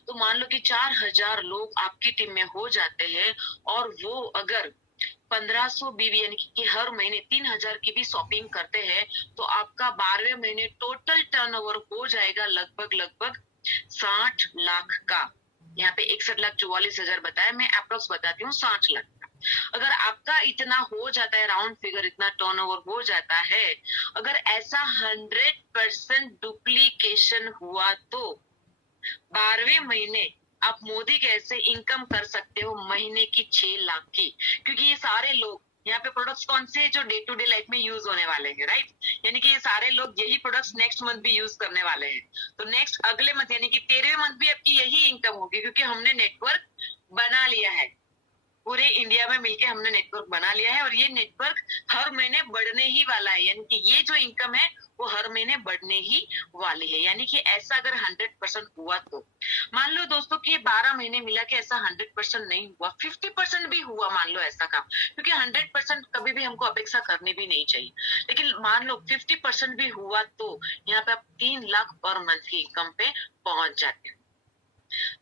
तो मान लो कि 4000 लोग आपकी टीम में हो जाते हैं और वो अगर 1500 बीवी यानी कि हर महीने 3000 की भी शॉपिंग करते हैं, तो आपका 12वें महीने टोटल टर्नओवर हो जाएगा लगभग 60 लाख का। यहाँ पे 61,44,000 बताया, मैं अप्रोक्स बताती हूँ 60 लाख का। अगर आपका इतना हो जाता है, राउंड फिगर इतना टर्नओवर हो जाता है, अगर ऐसा 100% डुप्लीकेशन हुआ तो 12वें महीने आप मोदी कैसे इनकम कर सकते हो महीने की 6 लाख की। क्योंकि ये सारे लोग यहाँ पे प्रोडक्ट्स कौन से जो डे टू डे लाइफ में यूज होने वाले हैं, राइट। यानी कि ये सारे लोग यही प्रोडक्ट्स नेक्स्ट मंथ भी यूज करने वाले हैं। तो नेक्स्ट अगले मंथ यानी कि 13वें मंथ भी आपकी यही इनकम होगी, क्योंकि हमने नेटवर्क बना लिया है। पूरे इंडिया में मिलके हमने नेटवर्क बना लिया है और ये नेटवर्क हर महीने बढ़ने ही वाला है, यानी कि ये जो इनकम है वो हर महीने बढ़ने ही वाली है। यानी कि ऐसा अगर 100% हुआ तो मान लो दोस्तों कि 12 महीने मिला के ऐसा 100% नहीं हुआ, 50% भी हुआ मान लो ऐसा काम, क्योंकि 100% कभी भी हमको अपेक्षा करनी भी नहीं चाहिए, लेकिन मान लो 50% भी हुआ तो यहाँ पे आप 3 लाख पर मंथ की इनकम पे पहुंच जाते हैं।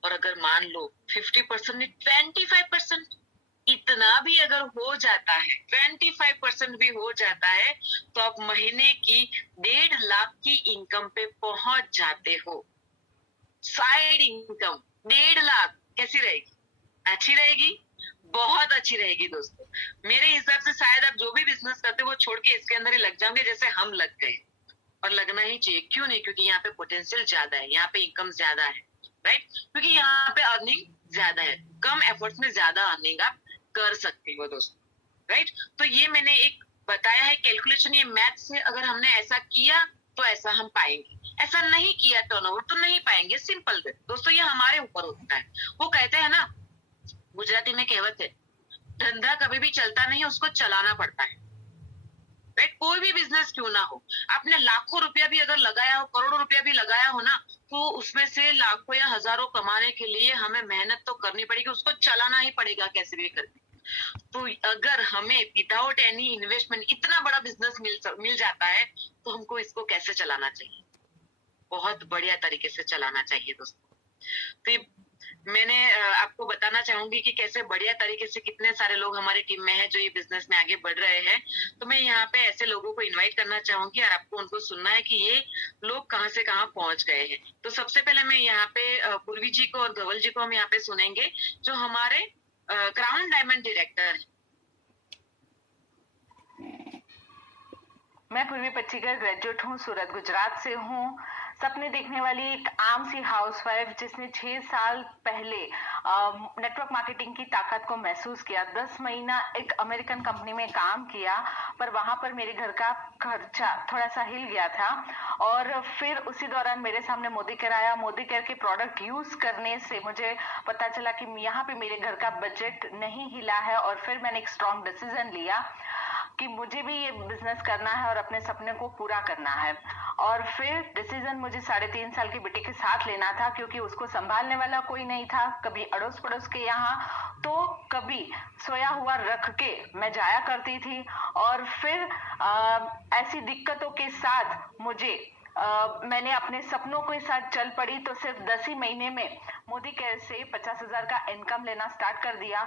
और अगर मान लो 50% नहीं 25% इतना भी अगर हो जाता है, 25% भी हो जाता है तो आप महीने की 1.5 लाख की इनकम पे पहुंच जाते हो। साइड इनकम 1.5 लाख कैसी रहेगी? अच्छी रहेगी, बहुत अच्छी रहेगी दोस्तों। मेरे हिसाब से शायद आप जो भी बिजनेस करते हो वो छोड़ के इसके अंदर ही लग जाओगे जैसे हम लग गए, और लगना ही चाहिए। क्यों नहीं? क्योंकि यहाँ पे पोटेंशियल ज्यादा है, यहाँ पे इनकम ज्यादा है, राइट? क्योंकि यहाँ पे अर्निंग ज्यादा है, कम एफर्ट्स में ज्यादा अर्निंग आप कर सकते हो दोस्तों, राइट? तो ये मैंने एक बताया है कैलकुलेशन, ये मैथ से अगर हमने ऐसा किया तो ऐसा हम पाएंगे, ऐसा नहीं किया टर्नओवर तो नहीं पाएंगे। सिंपल दोस्तों, ये हमारे ऊपर होता है। वो कहते हैं ना, गुजराती में कहावत है, धंधा कभी भी चलता नहीं है, उसको चलाना पड़ता है, राइट? कोई भी बिजनेस क्यों ना हो, आपने लाखों रुपया भी अगर लगाया हो, करोड़ों रुपया भी लगाया हो ना, तो उसमें से लाखों या हजारों कमाने के लिए हमें मेहनत तो करनी पड़ेगी, उसको चलाना ही पड़ेगा कैसे भी करके। तो अगर हमें विदाउट एनी इन्वेस्टमेंट इतना बड़ा बिजनेस मिल जाता है तो हमको इसको कैसे चलाना चाहिए? बहुत बढ़िया तरीके से चलाना चाहिए दोस्तों। तो मैंने आपको बताना चाहूंगी कि कैसे बढ़िया तरीके से कितने सारे लोग हमारी टीम में हैं जो ये बिजनेस में आगे बढ़ रहे हैं। तो मैं यहाँ पे ऐसे लोगों को इनवाइट करना चाहूंगी और आपको उनको सुनना है कि ये लोग कहाँ से कहाँ पहुंच गए हैं। तो सबसे पहले मैं यहाँ पे पूर्वी जी को और धवल जी को हम यहाँ पे सुनेंगे, जो हमारे क्राउन डायमंड डायरेक्टर है। मैं पूर्वी पच्चीकर ग्रेजुएट हूँ, सूरत गुजरात से हूँ। सपने देखने वाली एक आम सी हाउसवाइफ जिसने 6 साल पहले नेटवर्क मार्केटिंग की ताकत को महसूस किया। 10 महीना एक अमेरिकन कंपनी में काम किया, पर वहां पर मेरे घर का खर्चा थोड़ा सा हिल गया था और फिर उसी दौरान मेरे सामने मोदी केयर आया। मोदी केयर के प्रोडक्ट यूज करने से मुझे पता चला कि यहाँ पे मेरे घर का बजट नहीं हिला है और फिर मैंने एक स्ट्रॉन्ग डिसीजन लिया कि मुझे भी ये बिजनेस करना है और अपने सपने को पूरा करना है। और फिर डिसीजन मुझे 3.5 साल की बेटी के साथ लेना था, क्योंकि उसको संभालने वाला कोई नहीं था। कभी अड़ोस पड़ोस के यहाँ तो कभी सोया हुआ रख के मैं जाया करती थी। और फिर ऐसी दिक्कतों के साथ मैंने अपने सपनों के साथ चल पड़ी। तो सिर्फ 10 ही महीने में मोदी केयर से 50,000 का इनकम लेना स्टार्ट कर दिया।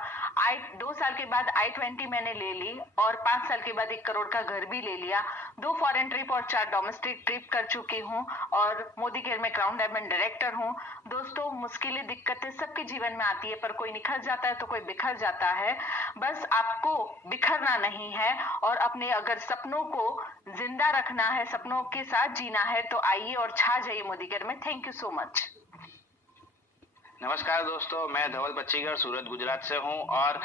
2 साल के बाद I-20 मैंने ले ली और 5 साल के बाद 1 करोड़ का घर भी ले लिया। 2 फॉरेन ट्रिप और 4 डोमेस्टिक ट्रिप कर चुकी हूँ और मोदी केयर में क्राउन डायमंड डायरेक्टर हूँ। दोस्तों, मुश्किलें दिक्कतें सबके जीवन में आती है, पर कोई निखर जाता है तो कोई बिखर जाता है। बस आपको बिखरना नहीं है और अपने अगर सपनों को जिंदा रखना है, सपनों के साथ जीना है, तो आइए और छा जाइए मोदी केयर में। Thank you so much. नमस्कार दोस्तों, मैं धवल पच्चीकर सूरत गुजरात से हूं और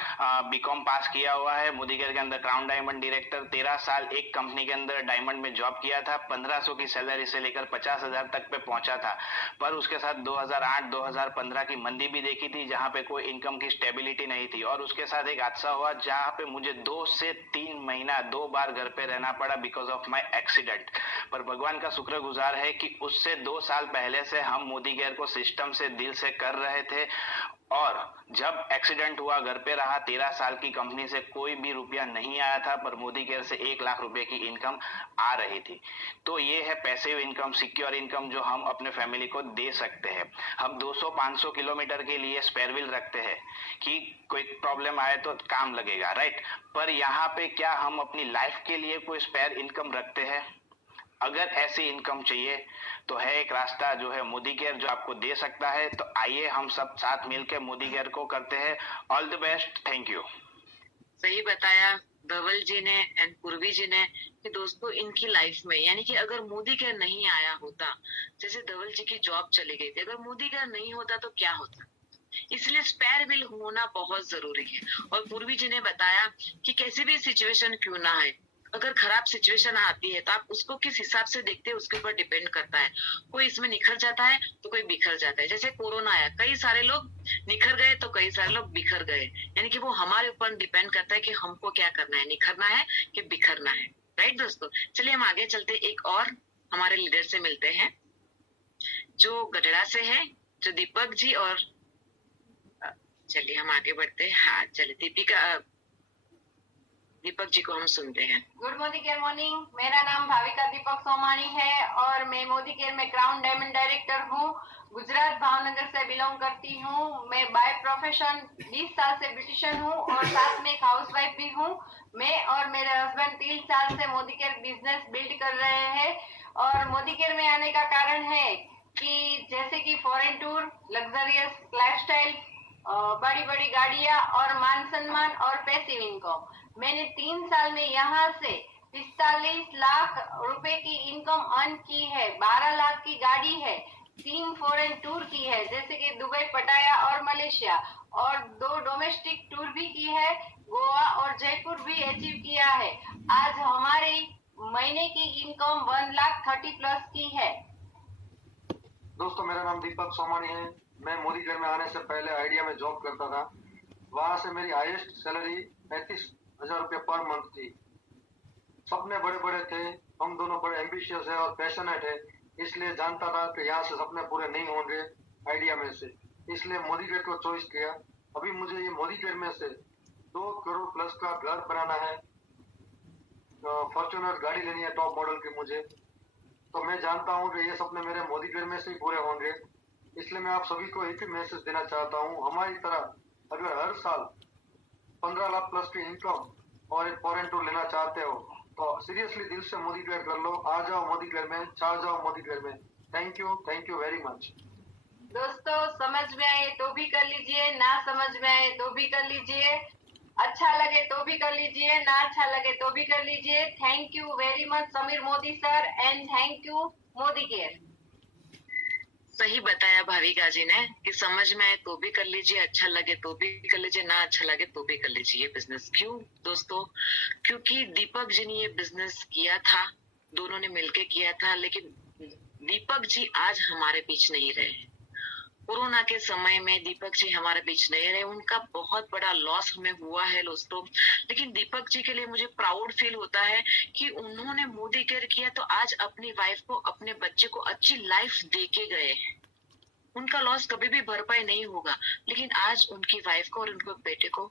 बीकॉम पास किया हुआ है। मोदी केयर के अंदर क्राउन डायमंड डायरेक्टर, 13 साल एक कंपनी के अंदर डायमंड में जॉब किया था। 1500 की सैलरी से लेकर 50,000 तक पे पहुंचा था, पर उसके साथ 2008-2015 की मंदी भी देखी थी, जहां पे कोई इनकम की स्टेबिलिटी नहीं थी। और उसके साथ एक हादसा हुआ जहां पे मुझे 2 से 3 महीना 2 बार घर पे रहना पड़ा बिकॉज ऑफ माई एक्सीडेंट। पर भगवान का शुक्रगुजार है कि उससे 2 साल पहले से हम मोदी केयर को सिस्टम से दिल से कर रहे थे। और जब एक्सीडेंट हुआ, घर पे रहा, 13 साल की कंपनी से कोई भी रुपया नहीं आया था, पर मोदी केयर से 1 लाख रुपए की इनकम आ रही थी। तो ये है पैसिव इनकम, सिक्योर इनकम जो हम अपने फैमिली को दे सकते हैं। हम 200-500 किलोमीटर के लिए स्पेयर व्हील रखते हैं कि कोई प्रॉब्लम आए तो काम लगेगा, राइट? पर यहाँ पे क्या हम अपनी लाइफ के लिए कोई स्पेयर इनकम रखते हैं? अगर ऐसी इनकम चाहिए तो है एक रास्ता जो है मोदी केयर, जो आपको दे सकता है। तो आइए हम सब साथ मिलकर मोदी केयर को करते हैं। All the best, thank you. सही बताया धवल जी ने एंड पूर्वी जी ने कि दोस्तों इनकी लाइफ में, यानी कि अगर मोदी केयर नहीं आया होता, जैसे धवल जी की जॉब चली गई थी, अगर मोदी केयर नहीं होता तो क्या होता? इसलिए स्पेयर व्हील होना बहुत जरूरी है। और पूर्वी जी ने बताया कि कैसी भी सिचुएशन क्यों ना है, अगर खराब सिचुएशन आती है तो आप उसको किस हिसाब से देखते हैं उसके ऊपर डिपेंड करता है। कोई इसमें निखर जाता है तो कोई बिखर जाता है। जैसे कोरोना आया, कई सारे लोग निखर गए तो कई सारे लोग बिखर गए। यानी कि वो हमारे ऊपर डिपेंड करता है कि हमको क्या करना है, निखरना है कि बिखरना है। राइट दोस्तों, चलिए हम आगे चलते एक और हमारे लीडर से मिलते हैं जो गढ़ड़ा से है, जो दीपक जी। और चलिए हम आगे बढ़ते हैं। हाँ चलिए दीपक जी को हम सुनते हैं। Good Modi care morning. मेरा नाम भाविका दीपक सोमानी है और मैं मोदी केयर में क्राउन डायमंड डायरेक्टर हूँ। गुजरात भावनगर से बिलोंग करती हूँ। मैं बाय प्रोफेशन 20 साल से ब्यूटिशियन हूँ और साथ में एक हाउसवाइफ भी हूँ। मैं और मेरे हस्बैंड 3 साल से मोदी केयर बिजनेस बिल्ड कर रहे हैं और मोदी केयर में आने का कारण है कि जैसे कि फॉरेन टूर, लग्जरियस लाइफस्टाइल, बड़ी बड़ी गाड़ियाँ और मान सम्मान और पैसिव इनकम। मैंने 3 साल में यहाँ से 45 लाख रुपए की इनकम अर्न की है। 12 लाख की गाड़ी है, 3 फॉरेन टूर की है जैसे कि दुबई, पटाया और मलेशिया, और 2 डोमेस्टिक टूर भी की है, गोवा और जयपुर भी अचीव किया है। आज हमारी महीने की इनकम 1,30,000+ की है। दोस्तों मेरा नाम दीपक सोमानी है। मैं मोदी केयर में आने से पहले आइडिया में जॉब करता था। वहां से मेरी हाईएस्ट सैलरी 35,000 रुपये पर मंथ थी। सपने बड़े बड़े थे, हम दोनों बड़े एम्बिशियस है और पैशनेट है, इसलिए जानता था कि यहाँ से सपने पूरे नहीं होंगे आइडिया में से, इसलिए मोदी केयर को चॉइस किया। अभी मुझे ये मोदी केयर में से 2 करोड़ प्लस का घर बनाना है, फॉर्च्यूनर गाड़ी लेनी है टॉप मॉडल की मुझे। तो मैं जानता हूँ कि ये सपने मेरे मोदी केयर में से ही पूरे होंगे, इसलिए मैं आप सभी को एक ही मैसेज देना चाहता हूँ। हमारी तरह अगर हर साल 15 लाख प्लस की इनकम और एक फॉरेन टूर लेना चाहते हो तो सीरियसली दिल से मोदी केयर कर लो। आ जाओ मोदी केयर में, छा जाओ मोदी केयर में। Thank you very much. दोस्तों समझ में आए तो भी कर लीजिए, ना समझ में आए तो भी कर लीजिए, अच्छा लगे तो भी कर लीजिए, ना अच्छा लगे तो भी कर लीजिए। Thank you very much Sameer Modi sir and thank you Modi care. सही बताया भाविका जी ने कि समझ में आए तो भी कर लीजिए, अच्छा लगे तो भी कर लीजिए, ना अच्छा लगे तो भी कर लीजिए ये बिजनेस। क्यों दोस्तों? क्योंकि दीपक जी ने ये बिजनेस किया था, दोनों ने मिलके किया था, लेकिन दीपक जी आज हमारे बीच नहीं रहे। कोरोना के समय में दीपक जी हमारे बीच नहीं रहे, उनका बहुत बड़ा लॉस हमें हुआ है दोस्तों। लेकिन दीपक जी के लिए मुझे प्राउड फील होता है कि उन्होंने मोदी केयर किया तो आज अपनी वाइफ को, अपने बच्चे को अच्छी लाइफ दे के गए हैं। उनका लॉस कभी भी भरपाई नहीं होगा, लेकिन आज उनकी वाइफ को और उनके बेटे को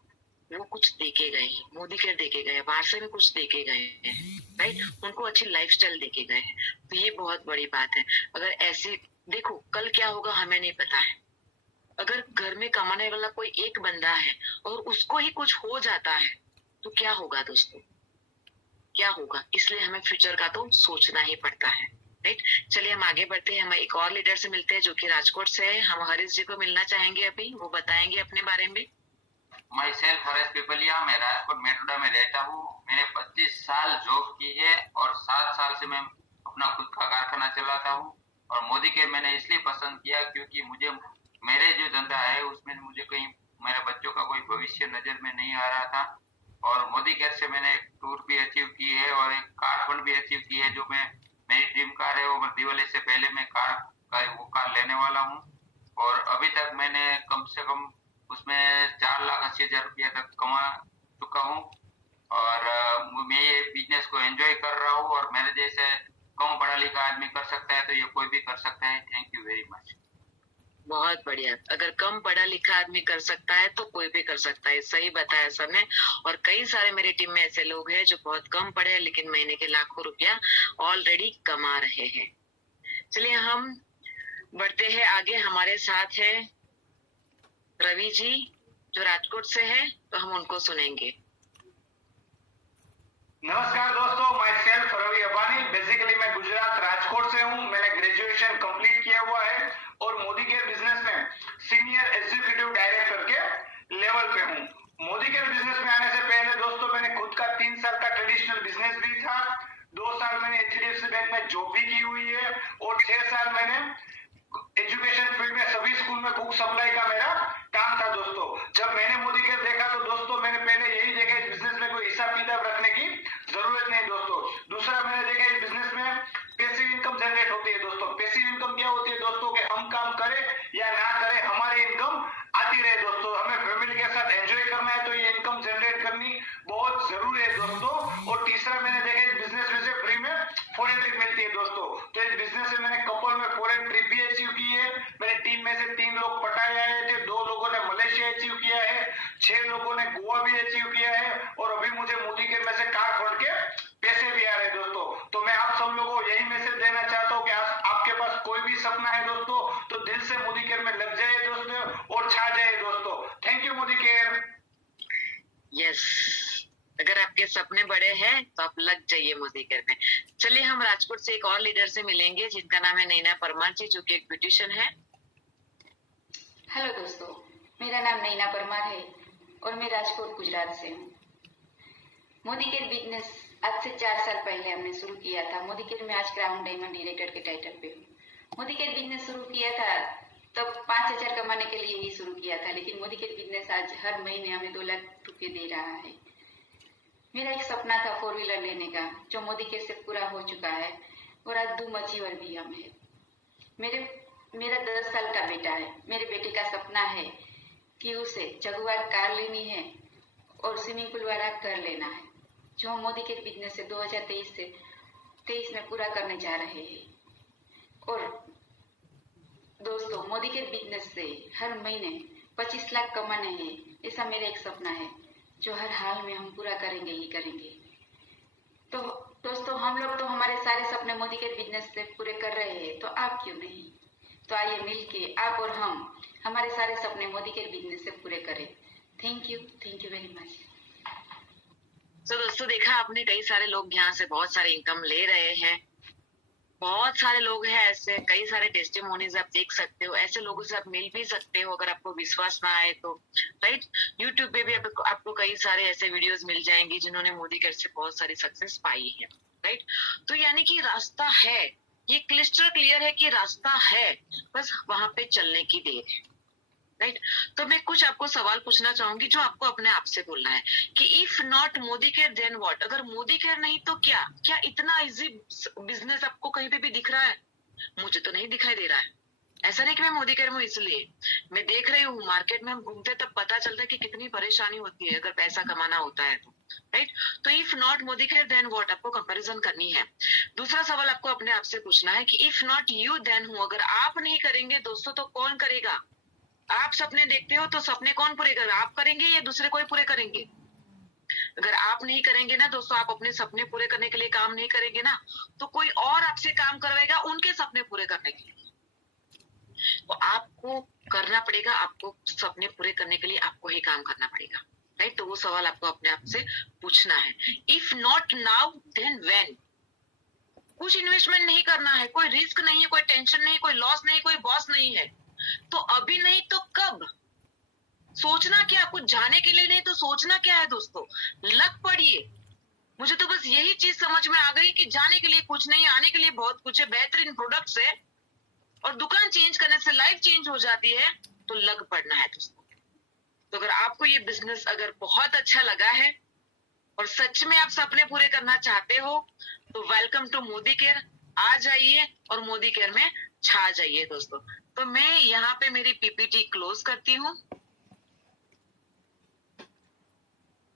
वो कुछ दे के गए हैं, मोदी केयर दे के गए, वारसे में कुछ दे के गए हैं, राइट? उनको अच्छी लाइफस्टाइल दे के गए हैं, तो ये बहुत बड़ी बात है। अगर ऐसी देखो कल क्या होगा हमें नहीं पता है। अगर घर में कमाने वाला कोई एक बंदा है और उसको ही कुछ हो जाता है तो क्या होगा दोस्तों, क्या होगा? इसलिए हमें फ्यूचर का तो सोचना ही पड़ता है, राइट? चलिए हम आगे बढ़ते हैं। हम एक और लीडर से मिलते हैं जो कि राजकोट से है। हम हरीश जी को मिलना चाहेंगे, अभी वो बताएंगे अपने बारे में। मैं सेल्फ हरेश पिपलिया, मैं राजकोट मेट्रोडा में रहता हूँ। मैंने 25 साल जॉब की है और 7 साल से मैं अपना खुद का कारखाना चलाता हूँ। और मोदी केयर मैंने इसलिए पसंद किया क्योंकि मुझे मेरे जो धंधा है उसमें मुझे कहीं मेरे बच्चों का कोई भविष्य नजर में नहीं आ रहा था। और मोदी केयर से मैंने एक टूर भी अचीव की है और एक कार फंड भी अचीव की है, जो मेरी ड्रीम कार है। और दिवाली से पहले मैं वो कार लेने वाला हूँ। और अभी तक मैंने कम से कम उसमें 4,80,000 रुपया तक कमा चुका हूँ। और मैं ये बिजनेस को एंजॉय कर रहा हूँ और मेरे जैसे कम पढ़ा लिखा आदमी कर सकता है तो ये कोई भी कर सकता है। Thank you very much. बहुत बढ़िया। अगर कम पढ़ा लिखा आदमी कर सकता है तो कोई भी कर सकता है, सही बताया सर ने। और कई सारे मेरी टीम में ऐसे लोग हैं जो बहुत कम पढ़े हैं लेकिन महीने के लाखों रुपया ऑलरेडी कमा रहे हैं। चलिए हम बढ़ते हैं आगे। हमारे साथ है रवि जी जो राजकोट से है, तो हम उनको सुनेंगे। नमस्कार दोस्तों, मैं सेल्फ रवि अबानी। बेसिकली मैं गुजरात राजकोट से हूँ। मैंने ग्रेजुएशन कंप्लीट किया हुआ है और मोदी केयर बिजनेस में सीनियर एग्जीक्यूटिव डायरेक्टर के लेवल पे हूँ। मोदी केयर बिजनेस में आने से पहले दोस्तों मैंने खुद का 3 साल का ट्रेडिशनल बिजनेस भी था। 2 साल मैंने HDFC बैंक में जॉब भी की हुई है और 6 साल मैंने एजुकेशन फील्ड में सभी स्कूल में बुक सप्लाई का मेरा काम था दोस्तों। जब मैंने मोदी केयर देखा तो दोस्तों मैंने पहले यही देखा इस बिजनेस में कोई हिसाब किताब रखने की जरूरत नहीं दोस्तों। अचीव किया है, 6 लोगों ने गोवा भी अचीव किया है और अभी मुझे मोदी केयर में से कार फंड के पैसे भी आ रहे हैं दोस्तों। तो मैं आप सब लोगों को यही मैसेज देना चाहता हूँ कि आपके पास कोई भी सपना है दोस्तों तो दिल से मोदी केयर में लग जाए दोस्तों और छा जाए दोस्तों। Thank you Modi care. Yes, अगर आपके सपने बड़े हैं तो आप लग जाइए मोदी केयर में। चलिए हम राजकोट से एक और लीडर से मिलेंगे जिनका नाम है नैना परमार जी, जो कि एक ब्यूटिशियन है। हेलो दोस्तों, मेरा नाम नैना परमार है और मैं राजकोट गुजरात से हूँ। मोदी केयर बिजनेस आज से 4 साल पहले हमने शुरू किया था। मोदी केयर में आज क्राउन डायमंड डायरेक्टर के टाइटल पे हूँ। मोदी केयर बिजनेस शुरू किया था तब 5,000 कमाने के लिए ही शुरू किया था, लेकिन मोदी केयर बिजनेस आज हर महीने हमें 2 लाख रुपए दे रहा है। मेरा एक सपना था 4 व्हीलर लेने का, जो मोदी केयर से पूरा हो चुका है और आज धूम अचीवर भी हम है। मेरा 10 साल का बेटा है। मेरे बेटे का सपना है कि उसे जगुआर कार लेनी है और स्विमिंग पूल वाला घर लेना है, जो हम मोदी केयर बिजनेस से 2023 में पूरा करने जा रहे हैं। और दोस्तों, मोदी केयर बिजनेस से हर महीने 25 लाख कमाने हैं, ऐसा मेरा एक सपना है जो हर हाल में हम पूरा करेंगे ही करेंगे। तो दोस्तों, हम लोग तो हमारे सारे सपने मोदी केयर बिजनेस से पूरे कर रहे हैं, तो आप क्यों नहीं? तो आइए मिलके आप और हम हमारे सारे सपने मोदी केयर बिजनेस से पूरे करें। Thank you very much. तो दोस्तों, देखा आपने, कई सारे लोग यहाँ से बहुत सारे इनकम ले रहे हैं। बहुत सारे लोग हैं ऐसे, कई सारे टेस्टिमोनीज आप देख सकते हो। ऐसे लोगों से आप मिल भी सकते हो अगर आपको विश्वास ना आए तो, राइट। यूट्यूब पे भी आपको कई सारे ऐसे वीडियोस मिल जाएंगे जिन्होंने मोदी केयर से बहुत सारी सक्सेस पाई है, राइट। तो यानी कि रास्ता है, ये क्लिस्टर क्लियर है कि रास्ता है, बस वहां पे चलने की देर है, राइट। तो मैं कुछ आपको सवाल पूछना चाहूंगी जो आपको अपने आप से बोलना है कि if not Modi care then what. अगर मोदी केयर नहीं तो क्या? क्या इतना इजी बिजनेस आपको कहीं पे भी दिख रहा है? मुझे तो नहीं दिखाई दे रहा है। ऐसा नहीं कि मैं मोदी केयर में, इसलिए मैं देख रही हूँ मार्केट में हम घूमते तब पता चलता है कि कितनी परेशानी होती है अगर पैसा कमाना होता है तो, राइट। तो if not Modi care then what, आपको कंपैरिजन करनी है। दूसरा सवाल आपको अपने आप से पूछना है कि if not you then who. अगर आप नहीं करेंगे दोस्तों तो कौन करेगा? आप सपने देखते हो तो सपने कौन पूरे करेगा? आप करेंगे या दूसरे कोई पूरे करेंगे? अगर आप नहीं करेंगे ना दोस्तों, आप अपने सपने पूरे करने के लिए काम नहीं करेंगे ना, तो कोई और आपसे काम करवाएगा उनके सपने पूरे करने के लिए। तो आपको करना पड़ेगा, आपको सपने पूरे करने के लिए आपको ही काम करना पड़ेगा, राइट। तो वो सवाल आपको अपने आप से पूछना है। If not now then when. कुछ इन्वेस्टमेंट नहीं करना है, कोई रिस्क नहीं है, कोई टेंशन नहीं, कोई लॉस नहीं, कोई बॉस नहीं है, तो अभी नहीं तो कब? सोचना क्या? कुछ जाने के लिए नहीं तो सोचना क्या है दोस्तों? लग पड़िए। मुझे तो बस यही चीज समझ में आ गई कि जाने के लिए कुछ नहीं, आने के लिए बहुत कुछ है। बेहतरीन प्रोडक्ट्स है और दुकान चेंज करने से लाइफ चेंज हो जाती है, तो लग पड़ना है दोस्तों। तो अगर आपको ये बिजनेस अगर बहुत अच्छा लगा है और सच में आप सपने पूरे करना चाहते हो तो वेलकम टू मोदी केयर। आ जाइए और मोदी केयर में छा जाइए दोस्तों। तो मैं यहाँ पे मेरी पीपीटी क्लोज करती हूँ।